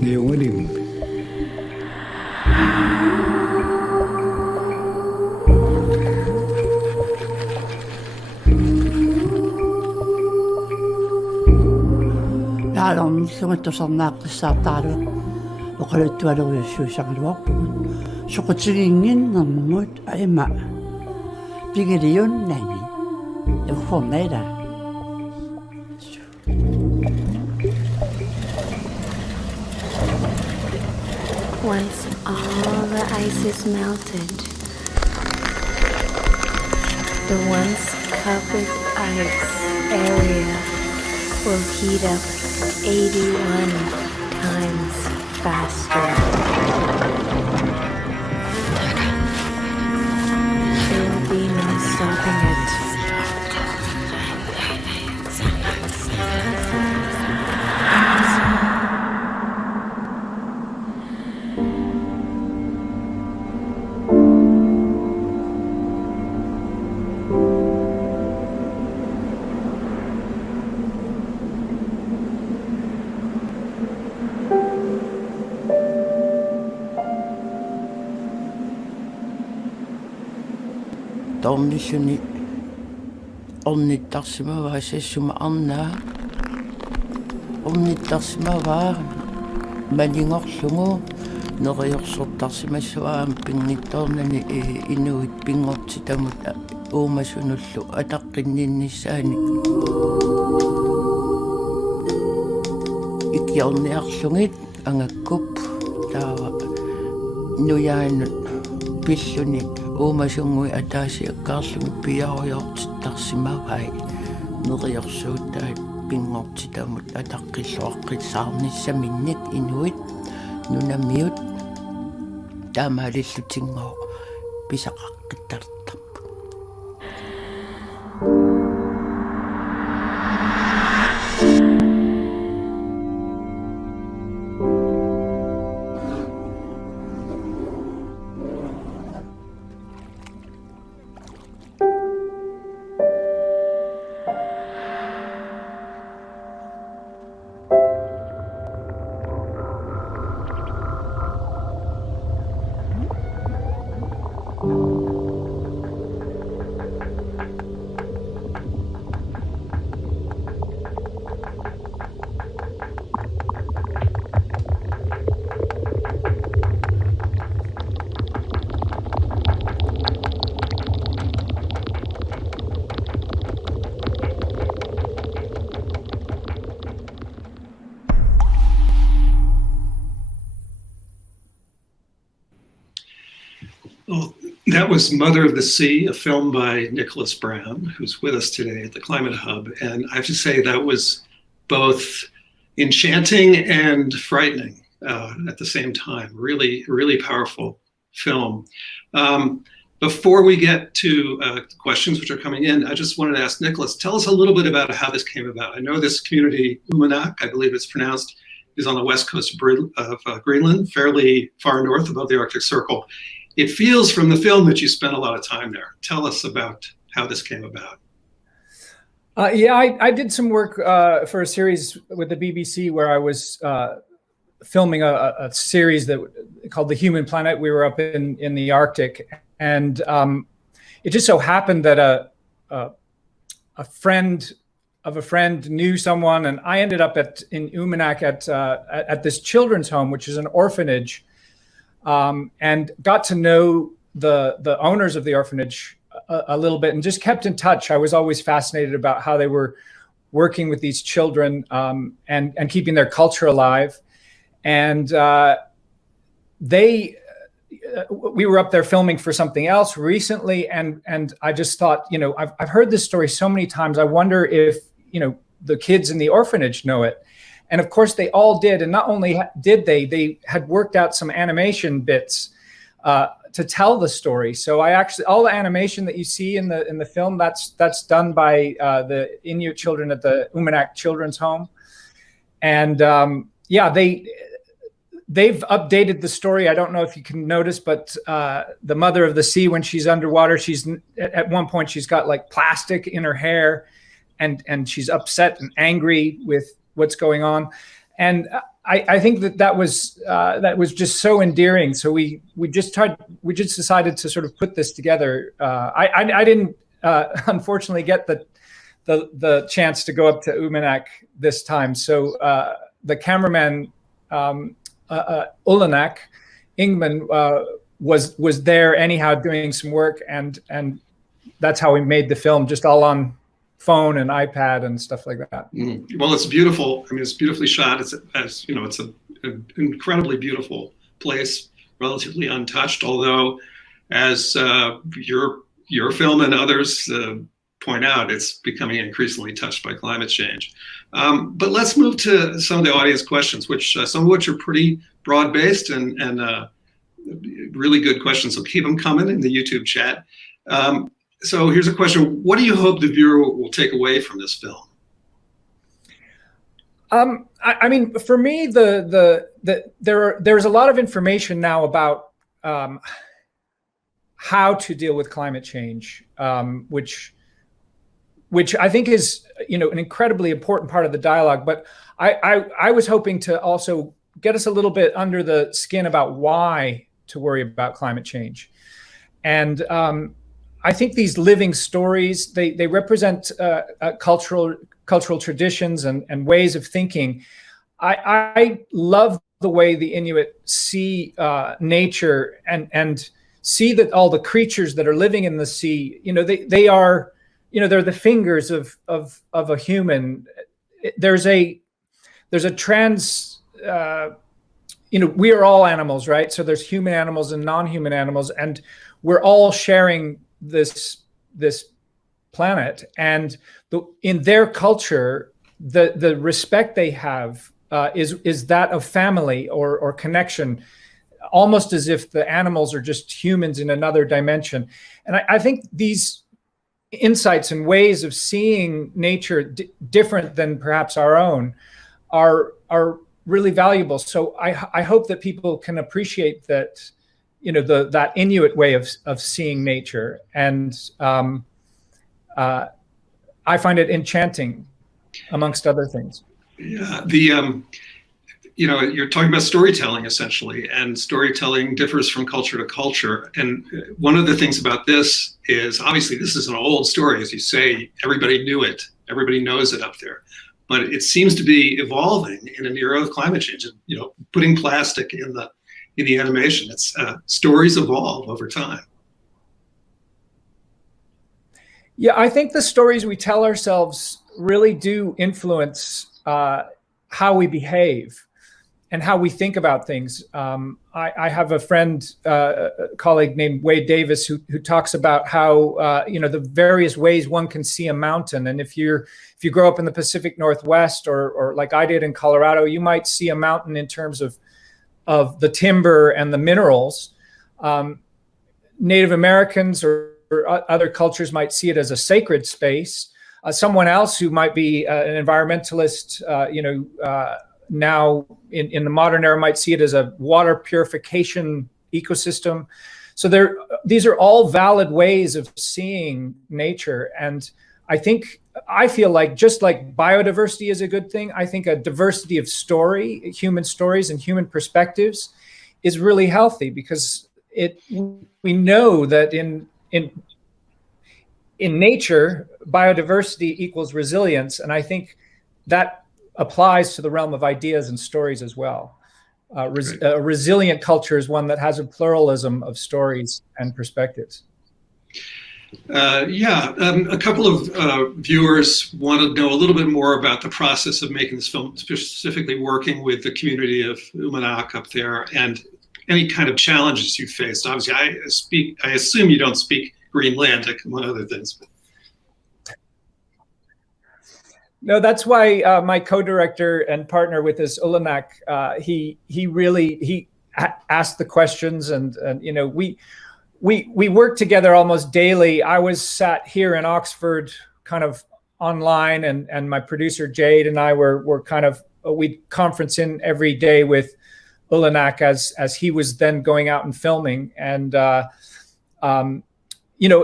niungalim Lungattusarnaaqqisaartaalu oqaluttualuussууsangaluarput suqutigiinginnermut aima pigiliunnami ufornaila Once all the ice is melted, the once covered ice area will heat up 81 times faster. There will be no stopping it. Tornilluni ornittarsimavaa sassuma arnaa ornittarsimavaa malingorlungu neriorsortarsimassuaam pingittornani inuit pingortitamut uumasunullu ataqqinninnissaani ikiorniarlungit angakkup taava nuyaanut pilluni uumasungui ataasiakkaarlugu piaruyortittarsimavai neriorsuuttaat pingortitamut ataqqilluaqqissaarnissaminnik inuit nunamiut taamaalillutinngoo pisaqaqqittartarpu That was Mother of the Sea, a film by Nicholas Brown, who's with us today at the Climate Hub. And I have to say that was both enchanting and frightening at the same time. Really, really powerful film. Before we get to questions which are coming in, I just wanted to ask Nicholas, tell us a little bit about how this came about. I know this community, Umanak, I believe it's pronounced, is on the west coast of Greenland, fairly far north above the Arctic Circle. It feels from the film that you spent a lot of time there. Tell us about how this came about. Yeah, I did some work for a series with the BBC where I was filming a series that called The Human Planet. We were up in the Arctic, and it just so happened that a friend of a friend knew someone, and I ended up in Umanak at this children's home, which is an orphanage, and got to know the owners of the orphanage a little bit and just kept in touch. I was always fascinated about how they were working with these children and keeping their culture alive. And we were up there filming for something else recently, and I just thought, I've heard this story so many times. I wonder if the kids in the orphanage know it. And of course they all did. And not only did they had worked out some animation bits to tell the story. So all the animation that you see in the film, that's done by the Inuit children at the Umanak Children's Home. And they've updated the story. I don't know if you can notice, but the mother of the sea, when she's underwater, at one point she's got like plastic in her hair, and she's upset and angry with what's going on. And I think that was just so endearing. So we just decided to sort of put this together. I didn't unfortunately get the chance to go up to Umanak this time. So the cameraman Ulanak Ingman was there anyhow doing some work, and that's how we made the film, just all on phone and iPad and stuff like that. Well, it's beautiful. I mean, it's beautifully shot. It's an incredibly beautiful place, relatively untouched. Although, as your film and others point out, it's becoming increasingly touched by climate change. But let's move to some of the audience questions, which some of which are pretty broad-based and really good questions. So keep them coming in the YouTube chat. So here's a question: what do you hope the viewer will take away from this film? I mean, for me, there's a lot of information now about how to deal with climate change, which I think is an incredibly important part of the dialogue. But I was hoping to also get us a little bit under the skin about why to worry about climate change. And I think these living stories, they represent cultural traditions and ways of thinking. I love the way the Inuit see nature and see that all the creatures that are living in the sea, they are, they're the fingers of a human. There's a trans, we are all animals, right? So there's human animals and non-human animals, and we're all sharing this planet. And in their culture, the respect they have is that of family or connection, almost as if the animals are just humans in another dimension. And I think these insights and ways of seeing nature different than perhaps our own are really valuable. So I hope that people can appreciate that, that Inuit way of seeing nature. And I find it enchanting, amongst other things. Yeah, you're talking about storytelling essentially, and storytelling differs from culture to culture. And one of the things about this is, obviously this is an old story, as you say, everybody knew it, everybody knows it up there. But it seems to be evolving in an era of climate change. Putting plastic in the animation. It's stories evolve over time. Yeah, I think the stories we tell ourselves really do influence how we behave and how we think about things. I have a friend, a colleague named Wade Davis, who talks about how the various ways one can see a mountain. And if you grow up in the Pacific Northwest, or like I did in Colorado, you might see a mountain in terms of the timber and the minerals. Native Americans or other cultures might see it as a sacred space. Someone else who might be an environmentalist, now in the modern era, might see it as a water purification ecosystem. So these are all valid ways of seeing nature. And I feel like just like biodiversity is a good thing, I think a diversity of human stories and human perspectives is really healthy, because we know that in nature, biodiversity equals resilience. And I think that applies to the realm of ideas and stories as well. A resilient culture is one that has a pluralism of stories and perspectives. A couple of viewers want to know a little bit more about the process of making this film, specifically working with the community of Umanak up there, and any kind of challenges you faced. Obviously, I assume you don't speak Greenlandic, among other things. No, that's why my co-director and partner with this Ulanak, he really asked the questions, and we work together almost daily. I was sat here in Oxford, kind of online, and my producer Jade and I we conference in every day with Ulanak as he was then going out and filming, and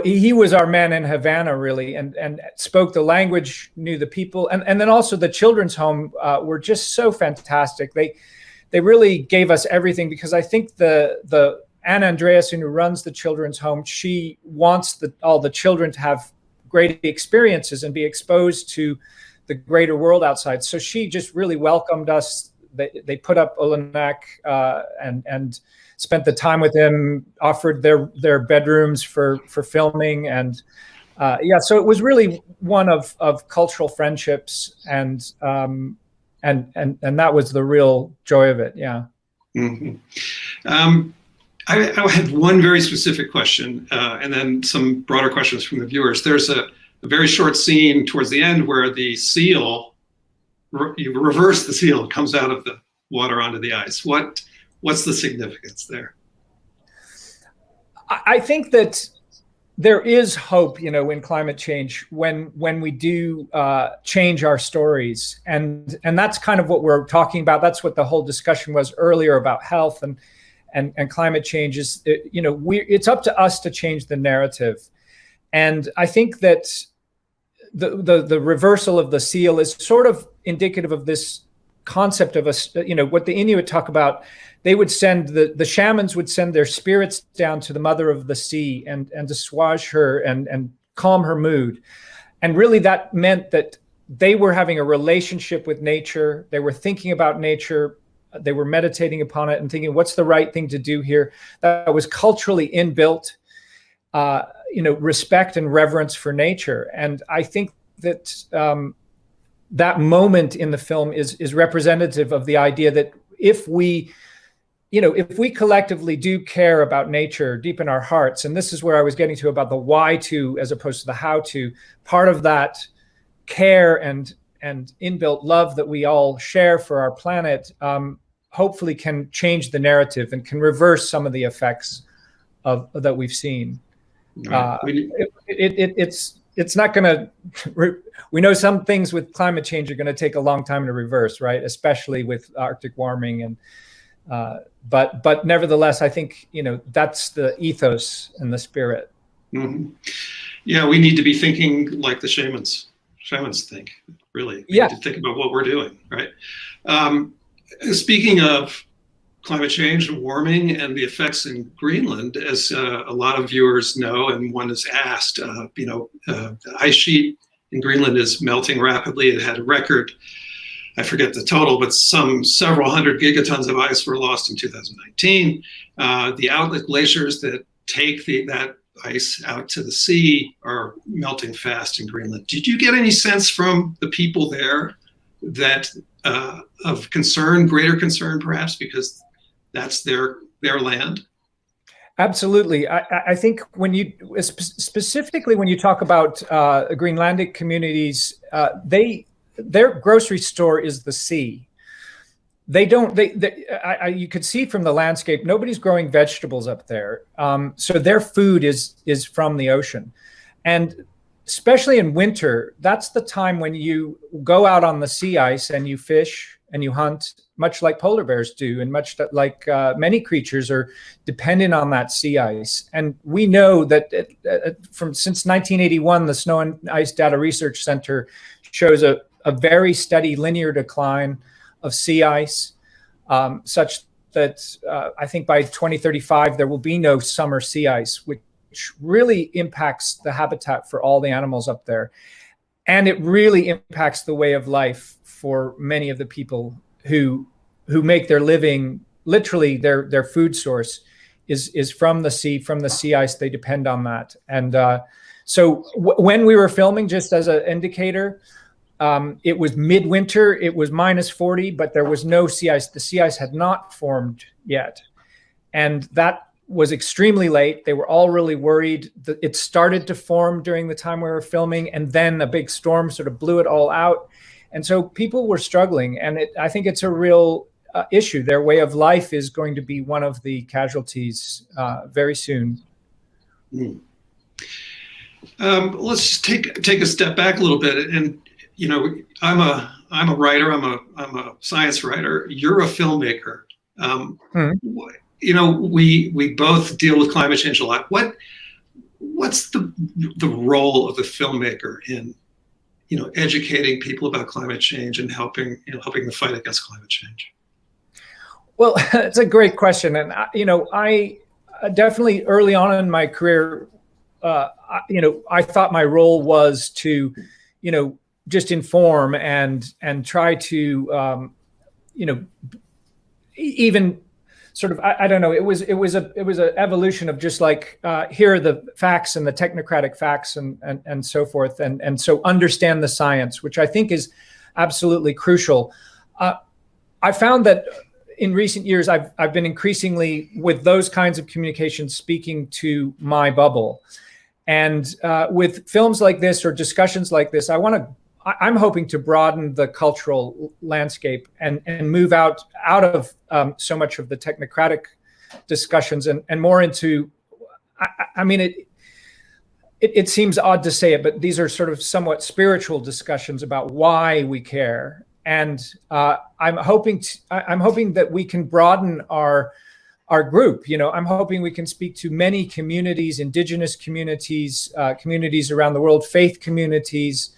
he was our man in Havana, really, and spoke the language, knew the people, and then also the children's home were just so fantastic. They really gave us everything, because I think the Anna Andreasen, who runs the children's home, she wants all the children to have great experiences and be exposed to the greater world outside. So she just really welcomed us. They put up Ulanak and spent the time with him, offered their bedrooms for filming, and so it was really one of cultural friendships, and that was the real joy of it. Yeah. Mm-hmm. I had one very specific question, and then some broader questions from the viewers. There's a very short scene towards the end where the seal, you reverse the seal, it comes out of the water onto the ice. What's the significance there? I think that there is hope, in climate change when we do change our stories, and that's kind of what we're talking about. That's what the whole discussion was earlier about health and climate change is. It's up to us to change the narrative, and I think that the reversal of the seal is sort of indicative of this concept of what the Inuit talk about. They would send the shamans would send their spirits down to the mother of the sea and assuage her and calm her mood. And really that meant that they were having a relationship with nature. They were thinking about nature. They were meditating upon it and thinking, what's the right thing to do here? That was culturally inbuilt, respect and reverence for nature. And I think that that moment in the film is representative of the idea that if we collectively do care about nature deep in our hearts, and this is where I was getting to about the why to as opposed to the how to, part of that care and inbuilt love that we all share for our planet, hopefully can change the narrative and can reverse some of the effects that we've seen. It's not going to. We know some things with climate change are going to take a long time to reverse, right? Especially with Arctic warming, and but nevertheless, I think that's the ethos and the spirit. Mm-hmm. Yeah, we need to be thinking like the shamans think. Really, we need to think about what we're doing, right? Speaking of climate change and warming and the effects in Greenland, as a lot of viewers know, and one has asked, the ice sheet in Greenland is melting rapidly. It had a record, I forget the total, but several hundred gigatons of ice were lost in 2019. The outlet glaciers that take that ice out to the sea are melting fast in Greenland. Did you get any sense from the people there that of concern, greater concern perhaps, because that's their land? Absolutely. I think when you specifically when you talk about Greenlandic communities, their grocery store is the sea. You could see from the landscape, nobody's growing vegetables up there. So their food is from the ocean. And especially in winter, that's the time when you go out on the sea ice and you fish and you hunt, much like polar bears do, and much like many creatures are dependent on that sea ice. And we know that since 1981, the Snow and Ice Data Research Center shows a very steady linear decline of sea ice, such that I think by 2035, there will be no summer sea ice, which really impacts the habitat for all the animals up there. And it really impacts the way of life for many of the people who make their living, literally their food source is from the sea ice. They depend on that. And so when we were filming, just as an indicator, it was midwinter, it was -40, but there was no sea ice. The sea ice had not formed yet. And that was extremely late. They were all really worried. It started to form during the time we were filming, and then a big storm sort of blew it all out. And so people were struggling, and I think it's a real issue. Their way of life is going to be one of the casualties very soon. Let's take a step back a little bit. And I'm a writer. I'm a science writer. You're a filmmaker. We both deal with climate change a lot. What's the role of the filmmaker in educating people about climate change and helping the fight against climate change? Well, it's a great question, and I definitely early on in my career, I thought my role was to, just inform and try to, even sort of, I don't know, it was an evolution of just like, here are the facts and the technocratic facts and so forth. And so understand the science, which I think is absolutely crucial. I found that in recent years, I've been increasingly with those kinds of communications speaking to my bubble. And with films like this or discussions like this, I'm hoping to broaden the cultural landscape and move out of so much of the technocratic discussions and more into, I mean, it seems odd to say it, but these are sort of somewhat spiritual discussions about why we care. And I'm hoping that we can broaden our group. I'm hoping we can speak to many communities, indigenous communities, communities around the world, faith communities,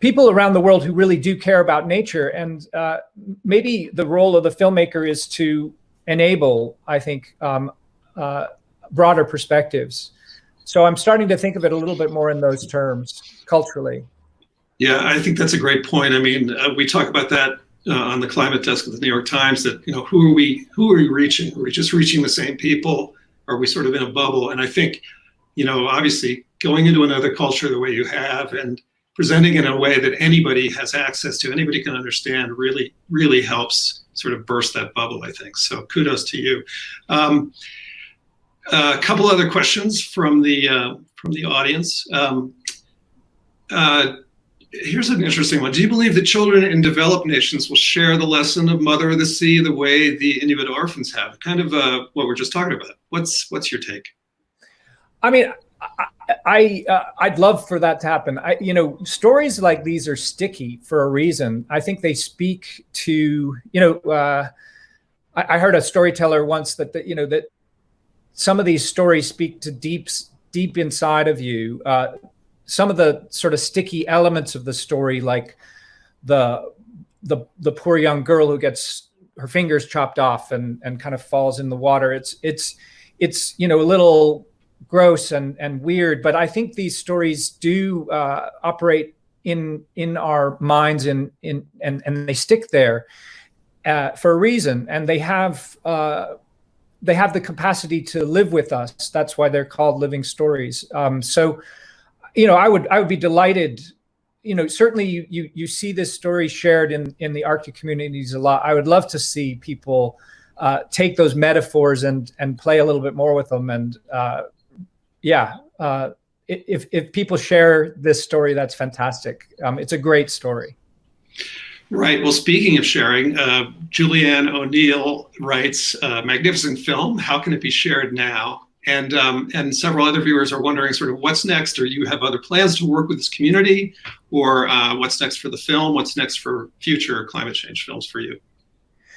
people around the world who really do care about nature. And maybe the role of the filmmaker is to enable, I think, broader perspectives. So I'm starting to think of it a little bit more in those terms culturally. Yeah, I think that's a great point. I mean, we talk about that on the climate desk of the New York Times, that, who are we reaching? Are we just reaching the same people? Are we sort of in a bubble? And I think, obviously going into another culture the way you have and presenting in a way that anybody has access to, anybody can understand, really, really helps sort of burst that bubble, I think. So kudos to you. A couple other questions from the audience. Here's an interesting one. Do you believe that children in developed nations will share the lesson of Mother of the Sea the way the Inuit orphans have? Kind of what we're just talking about. What's your take? I mean, I'd love for that to happen. Stories like these are sticky for a reason. I think they speak to, I heard a storyteller once that that some of these stories speak to deep inside of you. Some of the sort of sticky elements of the story, like the poor young girl who gets her fingers chopped off and kind of falls in the water. It's a little gross and weird, but I think these stories do operate in our minds and they stick there for a reason, and they have the capacity to live with us. That's why they're called living stories. So I would be delighted. Certainly you see this story shared in the Arctic communities a lot. I would love to see people take those metaphors and play a little bit more with them. And if people share this story, that's fantastic. It's a great story. Right. Well, speaking of sharing, Julianne O'Neill writes, magnificent film. How can it be shared now? And several other viewers are wondering sort of what's next, or you have other plans to work with this community, or what's next for the film? What's next for future climate change films for you?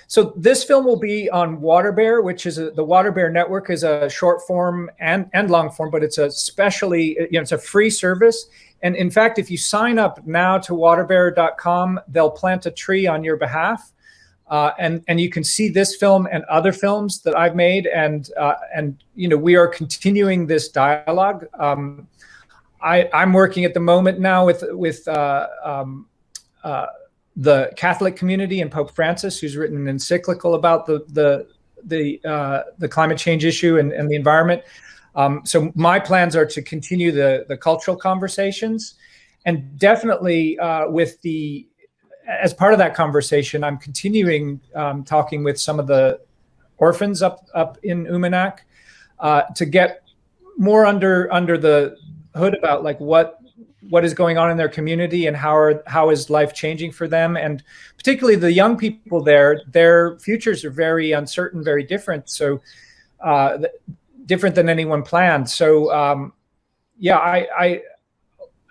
So this film will be on Water Bear, which is the Water Bear Network is a short form and long form, but it's it's a free service. And in fact, if you sign up now to waterbear.com, they'll plant a tree on your behalf. And you can see this film and other films that I've made. And we are continuing this dialogue. I'm working at the moment now with the Catholic community and Pope Francis, who's written an encyclical about the climate change issue and the environment. So my plans are to continue the cultural conversations, and definitely as part of that conversation, I'm continuing talking with some of the orphans up in Umanak to get more under the hood about like what is going on in their community and how is life changing for them, and particularly the young people there. Their futures are very uncertain, very different. So different than anyone planned. So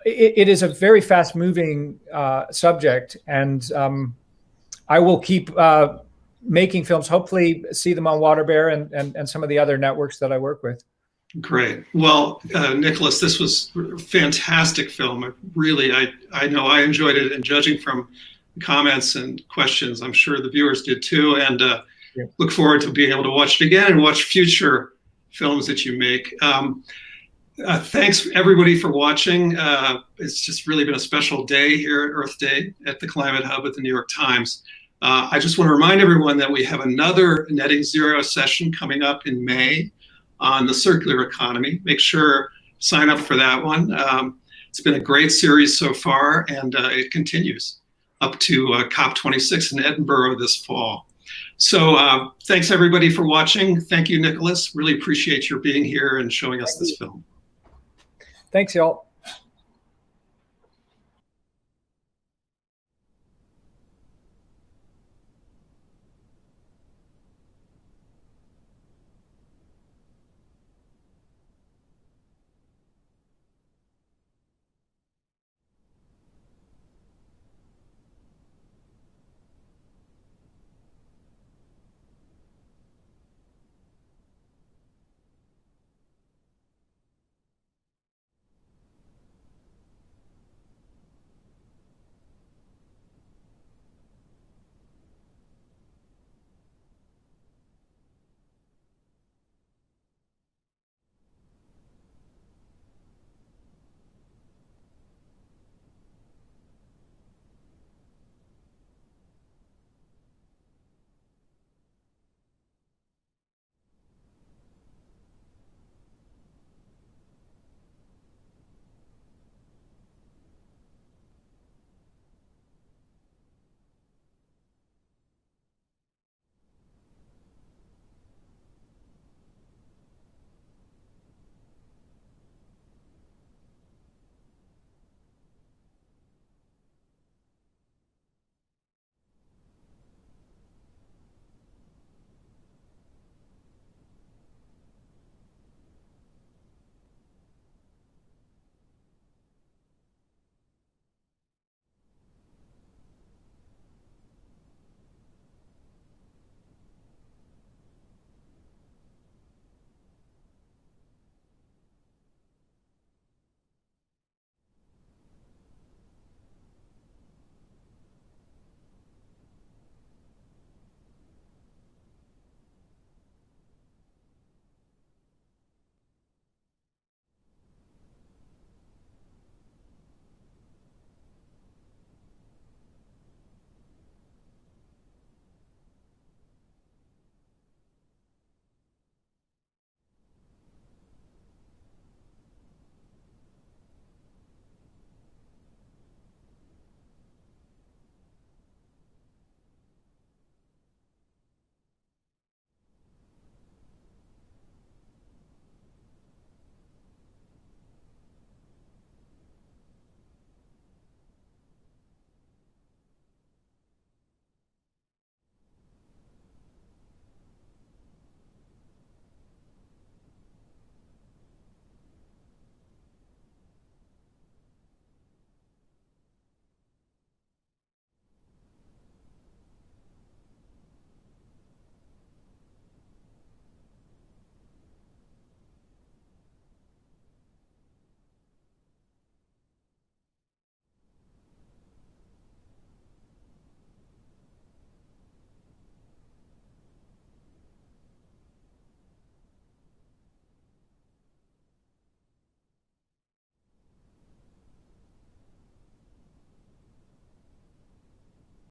it is a very fast moving subject, and I will keep making films, hopefully see them on Water Bear and some of the other networks that I work with. Great. Well, Nicholas, this was a fantastic film. I know I enjoyed it, and judging from comments and questions, I'm sure the viewers did too. And look forward to being able to watch it again and watch future films that you make. Thanks everybody for watching. It's just really been a special day here at Earth Day at the Climate Hub at the New York Times. I just want to remind everyone that we have another Netting Zero session coming up in May on the circular economy. Make sure sign up for that one. It's been a great series so far, and it continues up to COP26 in Edinburgh this fall. So thanks everybody for watching. Thank you, Nicholas. Really appreciate your being here and showing us this film. Thanks, y'all.